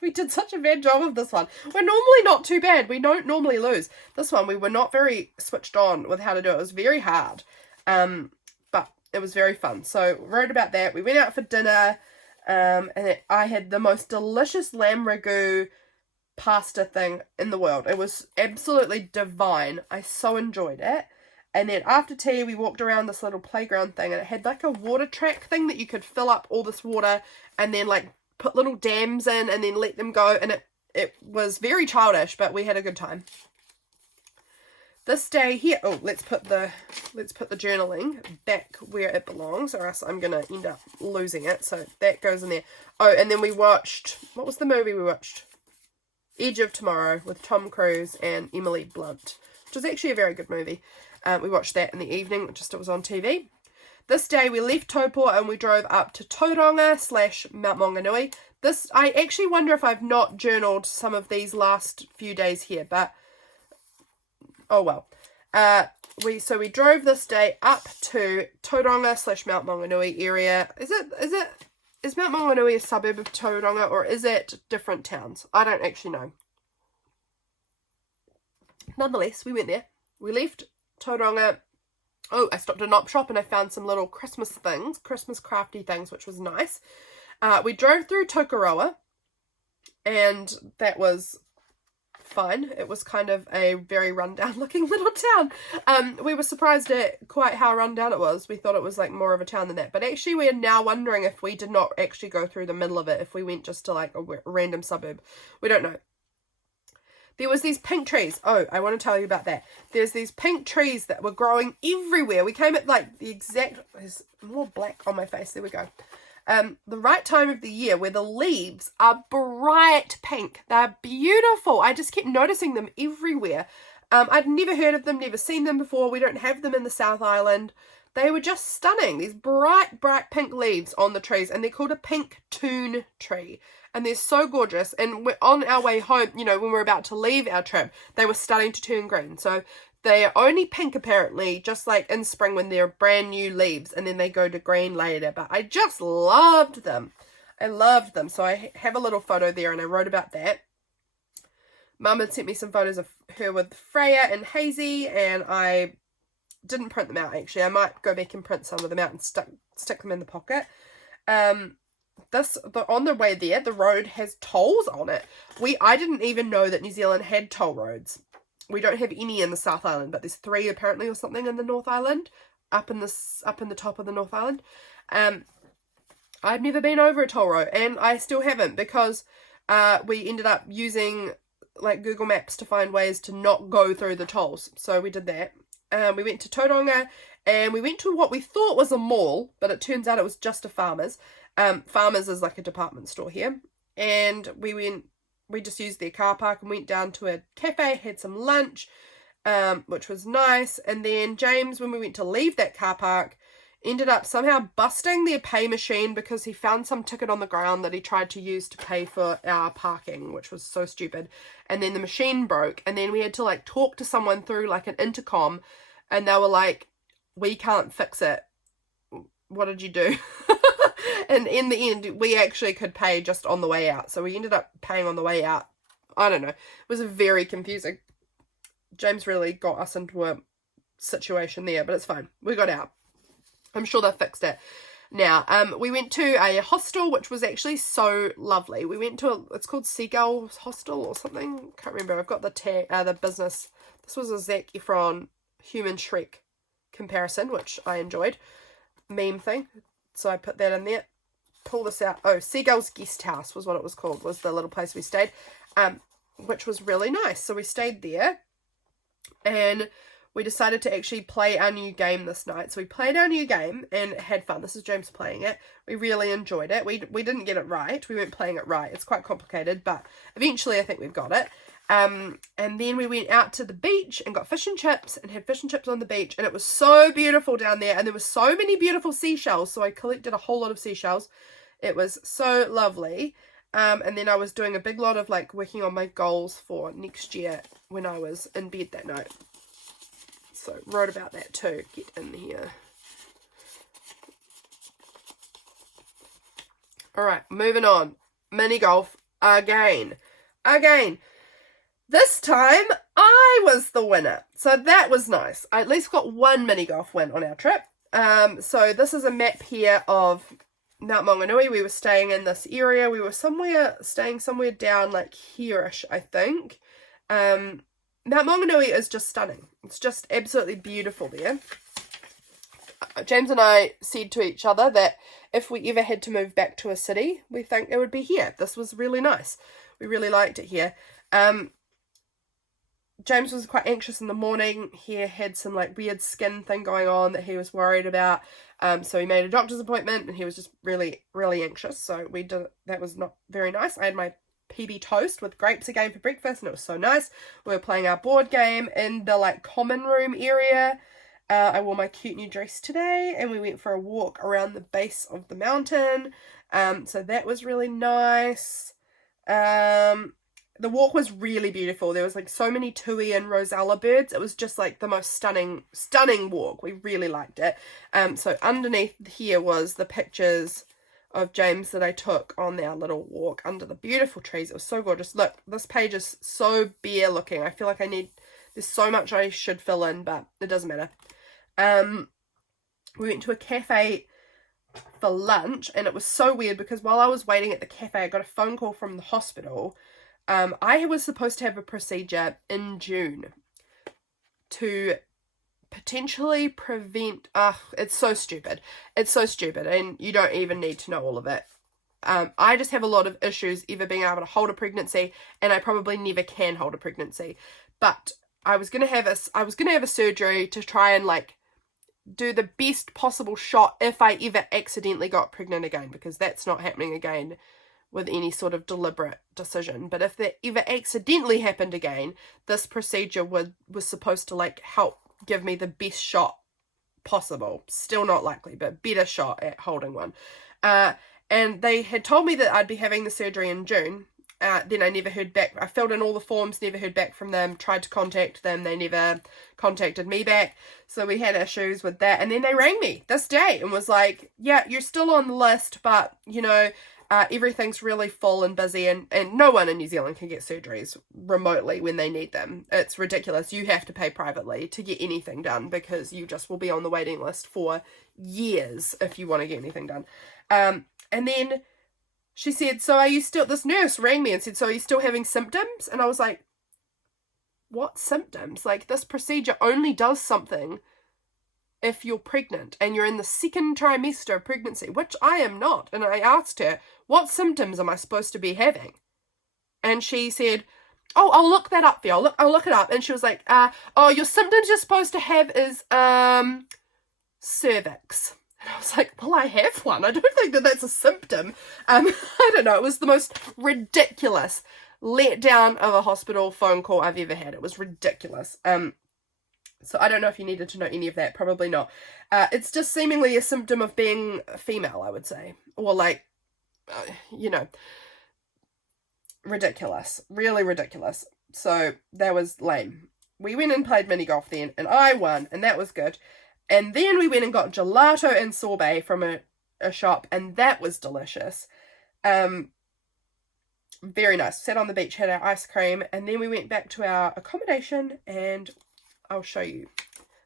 We did such a bad job of this one. We're normally not too bad. We don't normally lose. This one, we were not very switched on with how to do it. It was very hard. But it was very fun. So, wrote about that. We went out for dinner. And I had the most delicious lamb ragu pasta thing in the world. It was absolutely divine. I so enjoyed it. And then after tea, we walked around this little playground thing. And it had like a water track thing that you could fill up all this water and then like put little dams in and then let them go, and it was very childish, but we had a good time. This day here, let's put the journaling back where it belongs, or else I'm gonna end up losing it. So that goes in there. Oh, and then we watched, what was the movie we watched? Edge of Tomorrow with Tom Cruise and Emily Blunt, which was actually a very good movie. We watched that in the evening, just it was on TV. This day we left Taupo and we drove up to Tauranga/Mount Maunganui. I actually wonder if I've not journaled some of these last few days here, but oh well. So we drove this day up to Tauranga/Mount Maunganui area. Is Mount Maunganui a suburb of Tauranga, or is it different towns? I don't actually know. Nonetheless, we went there. We left Tauranga. Oh, I stopped at an op shop and I found some little Christmas things, Christmas crafty things, which was nice. We drove through Tokoroa, and that was fine. It was kind of a very rundown looking little town. We were surprised at quite how rundown it was. We thought it was like more of a town than that. But actually we are now wondering if we did not actually go through the middle of it, if we went just to like a random suburb. We don't know. There was these pink trees. Oh, I want to tell you about that. There's these pink trees that were growing everywhere. We came at like the exact, there's more black on my face. There we go. The right time of the year where the leaves are bright pink. They're beautiful. I just kept noticing them everywhere. I'd never heard of them, never seen them before. We don't have them in the South Island. They were just stunning. These bright pink leaves on the trees, and they're called a pink toon tree. And they're so gorgeous. And we're on our way home, you know, when we're about to leave our trip, they were starting to turn green. So they are only pink apparently, just like in spring when they're brand new leaves, and then they go to green later. But I just loved them. I loved them. So I have a little photo there, and I wrote about that. Mum had sent me some photos of her with Freya and Hazy, and I didn't print them out actually. I might go back and print some of them out and stick them in the pocket. On the way there, the road has tolls on it. I didn't even know that New Zealand had toll roads. We don't have any in the South Island, but there's 3 apparently or something in the North Island, up in the top of the North Island. I've never been over a toll road, and I still haven't, because we ended up using like Google Maps to find ways to not go through the tolls. So we did that. We went to Tauranga, and we went to what we thought was a mall, but it turns out it was just a Farmers. Farmers is like a department store here, and we just used their car park and went down to a cafe, had some lunch, which was nice. And then James, when we went to leave that car park, ended up somehow busting their pay machine because he found some ticket on the ground that he tried to use to pay for our parking, which was so stupid. And then the machine broke, and then we had to like talk to someone through like an intercom, and they were like, "We can't fix it. What did you do?" And in the end, we actually could pay just on the way out. So we ended up paying on the way out. I don't know. It was very confusing. James really got us into a situation there, but it's fine. We got out. I'm sure they fixed it now. We went to a hostel, which was actually so lovely. We went to it's called Seagull Hostel or something. Can't remember. I've got the business. This was a Zac Efron Human Shrek comparison, which I enjoyed. Meme thing. So I put that in there. Pull this out. Oh, Seagull's Guest House was what it was called, was the little place we stayed, which was really nice. So we stayed there, and we decided to actually play our new game this night. So we played our new game and had fun. This is James playing it. We really enjoyed it. We didn't get it right. We weren't playing it right. It's quite complicated, but eventually I think we've got it. And then we went out to the beach and got fish and chips and had fish and chips on the beach, and it was so beautiful down there, and there were so many beautiful seashells, so I collected a whole lot of seashells. It was so lovely. And then I was doing a big lot of like working on my goals for next year when I was in bed that night. So wrote about that too. Get in here. Alright, moving on. Mini golf again. This time, I was the winner. So that was nice. I at least got one mini golf win on our trip. So this is a map here of Mount Maunganui. We were staying in this area. We were staying somewhere down like here-ish, I think. Mount Maunganui is just stunning. It's just absolutely beautiful there. James and I said to each other that if we ever had to move back to a city, we think it would be here. This was really nice. We really liked it here. James was quite anxious in the morning. He had some like weird skin thing going on that he was worried about. So he made a doctor's appointment, and he was just really, really anxious. So that was not very nice. I had my PB toast with grapes again for breakfast, and it was so nice. We were playing our board game in the like common room area. I wore my cute new dress today, and we went for a walk around the base of the mountain. So that was really nice. The walk was really beautiful. There was like so many tui and rosella birds. It was just like the most stunning walk. We really liked it. So underneath here was the pictures of James that I took on our little walk under the beautiful trees. It was so gorgeous. Look, this page is so bare looking. I feel like there's so much I should fill in, but it doesn't matter. We went to a cafe for lunch, and it was so weird because while I was waiting at the cafe, I got a phone call from the hospital. I was supposed to have a procedure in June to potentially prevent, it's so stupid. It's so stupid, and you don't even need to know all of it. I just have a lot of issues either being able to hold a pregnancy, and I probably never can hold a pregnancy. But I was gonna have a surgery to try and like do the best possible shot if I ever accidentally got pregnant again, because that's not happening again with any sort of deliberate decision. But if that ever accidentally happened again, this procedure was supposed to like help give me the best shot possible. Still not likely, but better shot at holding one. And they had told me that I'd be having the surgery in June. Then I never heard back. I filled in all the forms, never heard back from them, tried to contact them, they never contacted me back. So we had issues with that. And then they rang me this day and was like, yeah, you're still on the list, but, you know, everything's really full and busy, and no one in New Zealand can get surgeries remotely when they need them. It's ridiculous. You have to pay privately to get anything done, because you just will be on the waiting list for years if you want to get anything done. And then she said, so are you still, this nurse rang me and said, so are you still having symptoms? And I was like, what symptoms? Like, this procedure only does something if you're pregnant and you're in the second trimester of pregnancy, which I am not. And I asked her, what symptoms am I supposed to be having? And she said, oh, I'll look that up for you. I'll look it up. And she was like, oh, your symptoms you're supposed to have is cervix. And I was like, well, I have one. I don't think that that's a symptom. I don't know. It was the most ridiculous letdown of a hospital phone call I've ever had. It was ridiculous. So I don't know if you needed to know any of that. Probably not. It's just seemingly a symptom of being female, I would say. Or like, you know, ridiculous. Really ridiculous. So that was lame. We went and played mini golf then, and I won, and that was good. And then we went and got gelato and sorbet from a shop, and that was delicious. Very nice. Sat on the beach, had our ice cream, and then we went back to our accommodation, and I'll show you.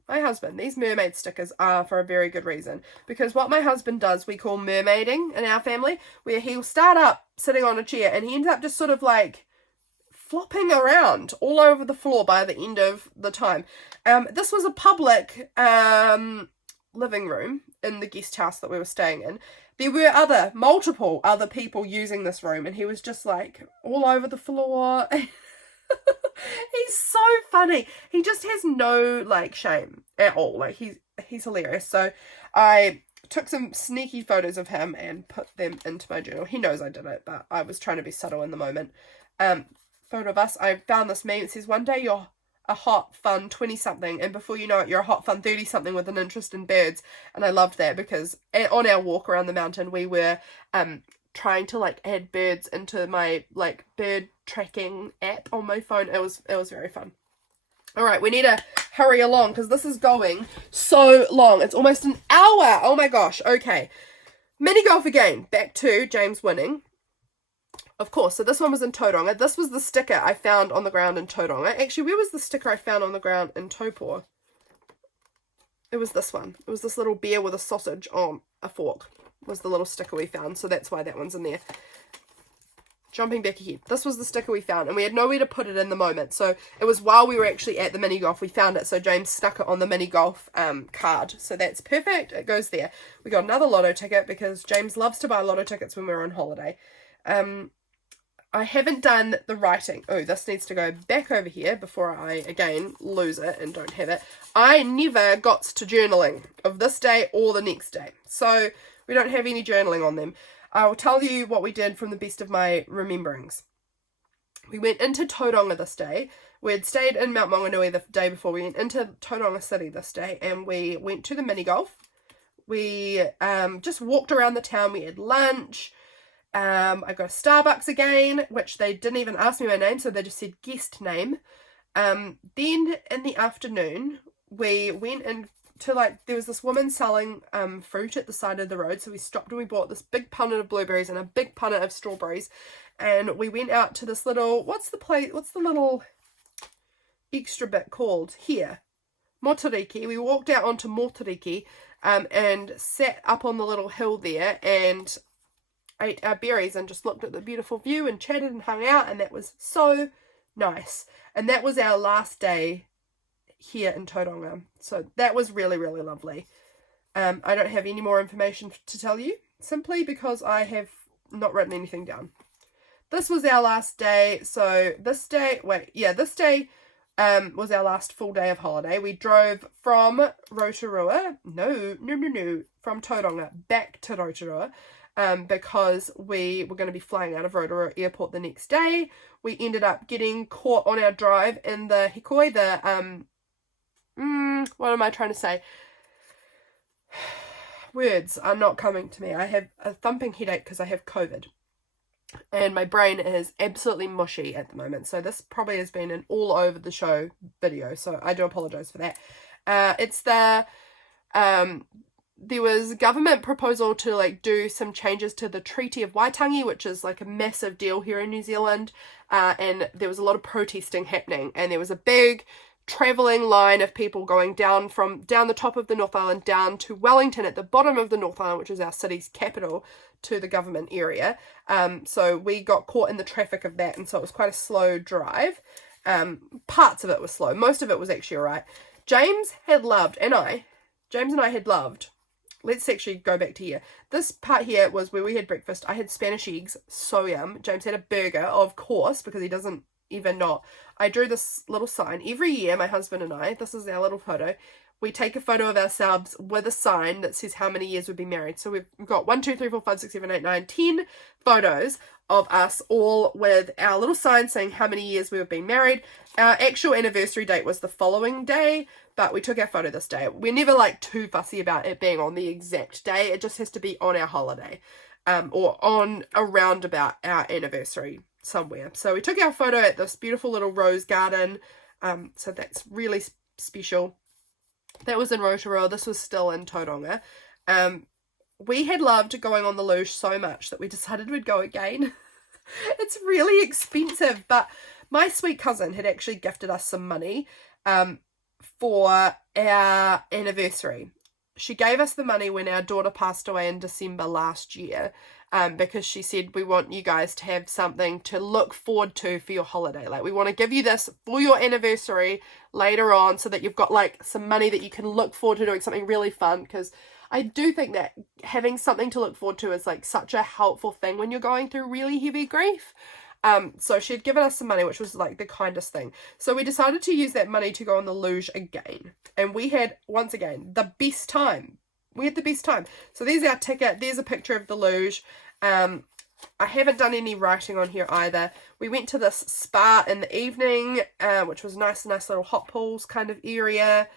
My husband, these mermaid stickers are for a very good reason, because what my husband does, we call mermaiding in our family, where he'll start up sitting on a chair, and he ends up just sort of like flopping around all over the floor by the end of the time. This was a public living room in the guest house that we were staying in. There were multiple other people using this room, and he was just like all over the floor. He's so funny. He just has no like shame at all. Like he's hilarious. So I took some sneaky photos of him and put them into my journal. He knows I did it, but I was trying to be subtle in the moment. Photo of us. I found this meme. It says, one day you're a hot, fun 20-something, and before you know it, you're a hot, fun 30-something with an interest in birds. And I loved that, because on our walk around the mountain, we were trying to like add birds into my like bird tracking app on my phone. It was very fun. All right, we need to hurry along because this is going so long. It's almost an hour. Oh my gosh. Okay. Mini golf again. Back to James winning. Of course, so this one was in Tauranga. This was the sticker I found on the ground in Tauranga. Actually, where was the sticker I found on the ground in Taupō? It was this one. It was this little bear with a sausage on a fork was the little sticker we found. So that's why that one's in there. Jumping back ahead. This was the sticker we found, and we had nowhere to put it in the moment. So it was while we were actually at the mini golf we found it. So James stuck it on the mini golf card. So that's perfect. It goes there. We got another lotto ticket because James loves to buy lotto tickets when we're on holiday. I haven't done the writing. Oh, this needs to go back over here before I, again, lose it and don't have it. I never got to journaling of this day or the next day. So we don't have any journaling on them. I'll tell you what we did from the best of my rememberings. We went into Tauranga this day. We had stayed in Mount Maunganui the day before. We went into Tauranga City this day, and we went to the mini golf. We just walked around the town. We had lunch. I got a Starbucks again, which they didn't even ask me my name, so they just said guest name. Then in the afternoon, we went into there was this woman selling fruit at the side of the road, so we stopped and we bought this big punnet of blueberries and a big punnet of strawberries, and we went out to this little, what's the little extra bit called here? Motoriki. We walked out onto Motoriki and sat up on the little hill there, and ate our berries and just looked at the beautiful view and chatted and hung out, and that was so nice. And that was our last day here in Tauranga. So that was really, really lovely. I don't have any more information to tell you, simply because I have not written anything down. This was our last day. So this day was our last full day of holiday. We drove from Rotorua, from Tauranga back to Rotorua, because we were going to be flying out of Rotorua Airport the next day. We ended up getting caught on our drive in the hikoi, what am I trying to say? Words are not coming to me. I have a thumping headache because I have COVID. And my brain is absolutely mushy at the moment. So this probably has been an all over the show video. So I do apologize for that. There was government proposal to like do some changes to the Treaty of Waitangi, which is like a massive deal here in New Zealand. And there was a lot of protesting happening. And there was a big travelling line of people going down the top of the North Island down to Wellington at the bottom of the North Island, which is our city's capital, to the government area. So we got caught in the traffic of that, and so it was quite a slow drive. Parts of it was slow. Most of it was actually alright. James and I had loved. Let's actually go back to here. This part here was where we had breakfast. I had Spanish eggs, so yum. James had a burger, of course, because he doesn't even not. I drew this little sign. Every year, my husband and I, this is our little photo, we take a photo of ourselves with a sign that says how many years we've been married. So we've got 1, 2, 3, 4, 5, 6, 7, 8, 9, 10 photos of us, all with our little sign saying how many years we've been married. Our actual anniversary date was the following day, but we took our photo this day. We're never like too fussy about it being on the exact day. It just has to be on our holiday, or on around about our anniversary somewhere. So we took our photo at this beautiful little rose garden. So that's really special. That was in Rotorua. This was still in Tauranga. We had loved going on the luge so much that we decided we'd go again. It's really expensive, but my sweet cousin had actually gifted us some money for our anniversary. She gave us the money when our daughter passed away in December last year, because she said, we want you guys to have something to look forward to for your holiday. Like, we want to give you this for your anniversary later on so that you've got like some money that you can look forward to doing something really fun, because I do think that having something to look forward to is like such a helpful thing when you're going through really heavy grief. So she had given us some money, which was like the kindest thing. So we decided to use that money to go on the luge again. And we had, once again, the best time. We had the best time. So there's our ticket. There's a picture of the luge. I haven't done any writing on here either. We went to this spa in the evening, which was nice little hot pools kind of area.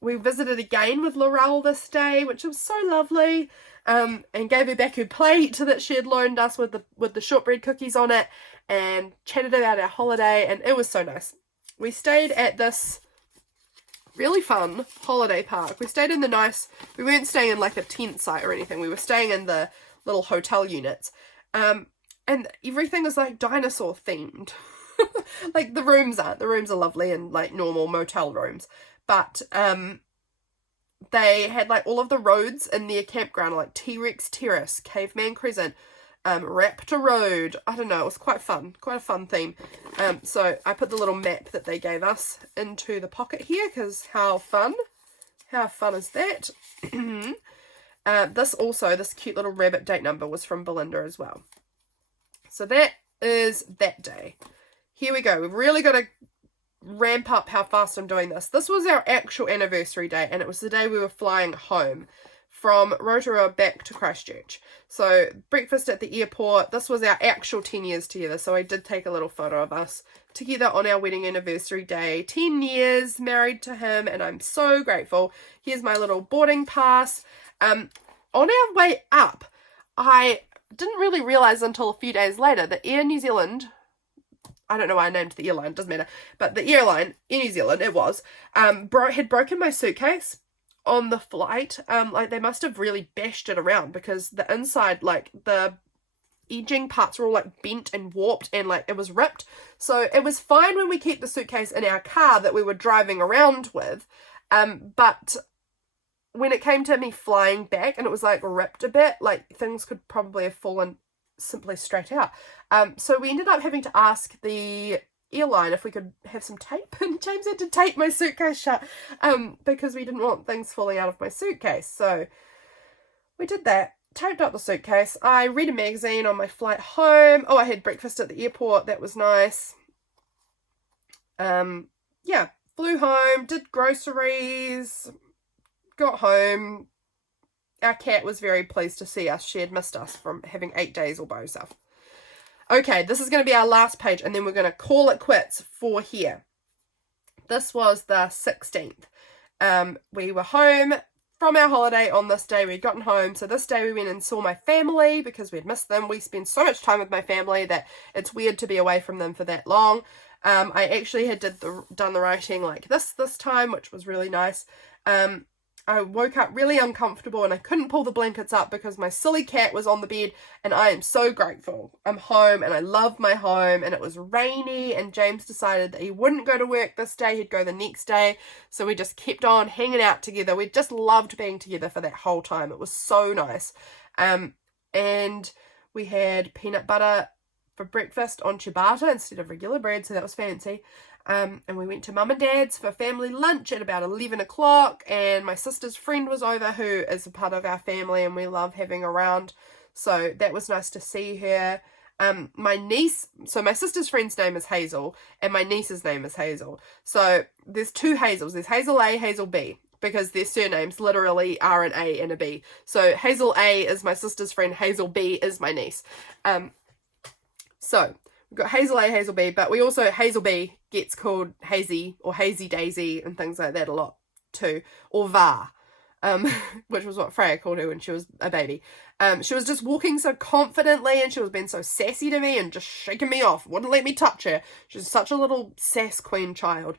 We visited again with Laurelle this day, which was so lovely. And gave her back her plate that she had loaned us with the shortbread cookies on it, and chatted about our holiday, and it was so nice. We stayed at this really fun holiday park. We stayed in we weren't staying in like a tent site or anything. We were staying in the little hotel units. And everything was like dinosaur themed. Like the rooms are lovely and like normal motel rooms. But they had like all of the roads in their campground, like T-Rex Terrace, Caveman Crescent, Raptor Road. I don't know, it was quite fun, quite a fun theme. So I put the little map that they gave us into the pocket here, because how fun is that? This cute little rabbit date number was from Belinda as well. So that is that day. Here we go. We've really got to ramp up how fast I'm doing this. This was our actual anniversary day, and it was the day we were flying home from Rotorua back to Christchurch. So breakfast at the airport. This was our actual 10 years together, so I did take a little photo of us together on our wedding anniversary day. 10 years married to him, and I'm so grateful. Here's my little boarding pass. On our way up, I didn't really realise until a few days later that Air New Zealand, I don't know why I named the airline, doesn't matter, but the airline in New Zealand, it was, had broken my suitcase on the flight. Like they must have really bashed it around, because the inside, like the edging parts were all like bent and warped, and like it was ripped. So it was fine when we kept the suitcase in our car that we were driving around with, but when it came to me flying back and it was like ripped a bit, like things could probably have fallen simply straight out. So we ended up having to ask the airline if we could have some tape, and James had to tape my suitcase shut because we didn't want things falling out of my suitcase. So we did that, taped up the suitcase. I read a magazine on my flight home. Oh, I had breakfast at the airport. That was nice. Yeah, flew home, did groceries, got home. Our cat was very pleased to see us. She had missed us from having 8 days all by herself. Okay, this is going to be our last page, and then we're going to call it quits for here. This was the 16th. We were home from our holiday on this day. We'd gotten home, so this day we went and saw my family because we'd missed them. We spend so much time with my family that it's weird to be away from them for that long. I actually had done the writing like this time, which was really nice. I woke up really uncomfortable and I couldn't pull the blankets up because my silly cat was on the bed, and I am so grateful. I'm home and I love my home, and it was rainy, and James decided that he wouldn't go to work this day, he'd go the next day. So we just kept on hanging out together. We just loved being together for that whole time. It was so nice. And we had peanut butter for breakfast on ciabatta instead of regular bread, so that was fancy. And we went to mum and dad's for family lunch at about 11 o'clock, and my sister's friend was over, who is a part of our family and we love having around, so that was nice to see her. My niece, so my sister's friend's name is Hazel and my niece's name is Hazel, so there's two Hazels. There's Hazel A, Hazel B, because their surnames literally are an A and a B. So Hazel A is my sister's friend, Hazel B is my niece. So we've got Hazel A, Hazel B, but we also, Hazel B gets called Hazy or Hazy Daisy and things like that a lot too, or Va, which was what Freya called her when she was a baby. She was just walking so confidently, and she was being so sassy to me and just shaking me off, wouldn't let me touch her. She's such a little sass queen child.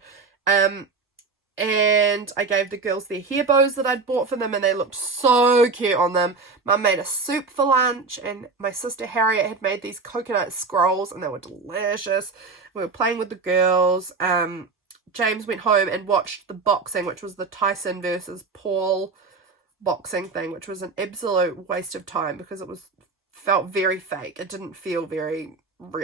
And I gave the girls their hair bows that I'd bought for them, and they looked so cute on them. Mum made a soup for lunch, and my sister Harriet had made these coconut scrolls, and they were delicious. We were playing with the girls. James went home and watched the boxing, which was the Tyson versus Paul boxing thing, which was an absolute waste of time because it felt very fake. It didn't feel very,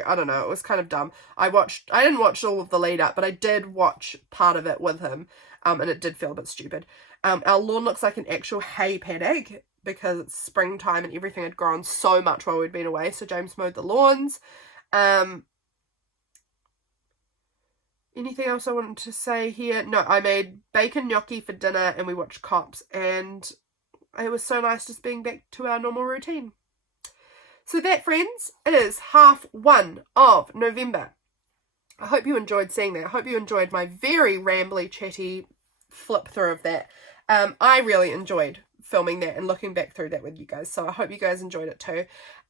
I don't know, it was kind of dumb. I didn't watch all of the lead up, but I did watch part of it with him, and it did feel a bit stupid. Our lawn looks like an actual hay paddock because it's springtime and everything had grown so much while we'd been away, so James mowed the lawns. Anything else I wanted to say here? No, I made bacon gnocchi for dinner and we watched Cops, and it was so nice just being back to our normal routine. So that, friends, is half one of November. I hope you enjoyed seeing that. I hope you enjoyed my very rambly, chatty flip through of that. I really enjoyed filming that and looking back through that with you guys, so I hope you guys enjoyed it too.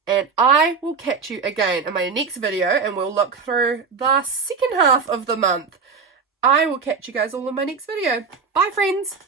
And I will catch you again in my next video, and we'll look through the second half of the month. I will catch you guys all in my next video. Bye, friends!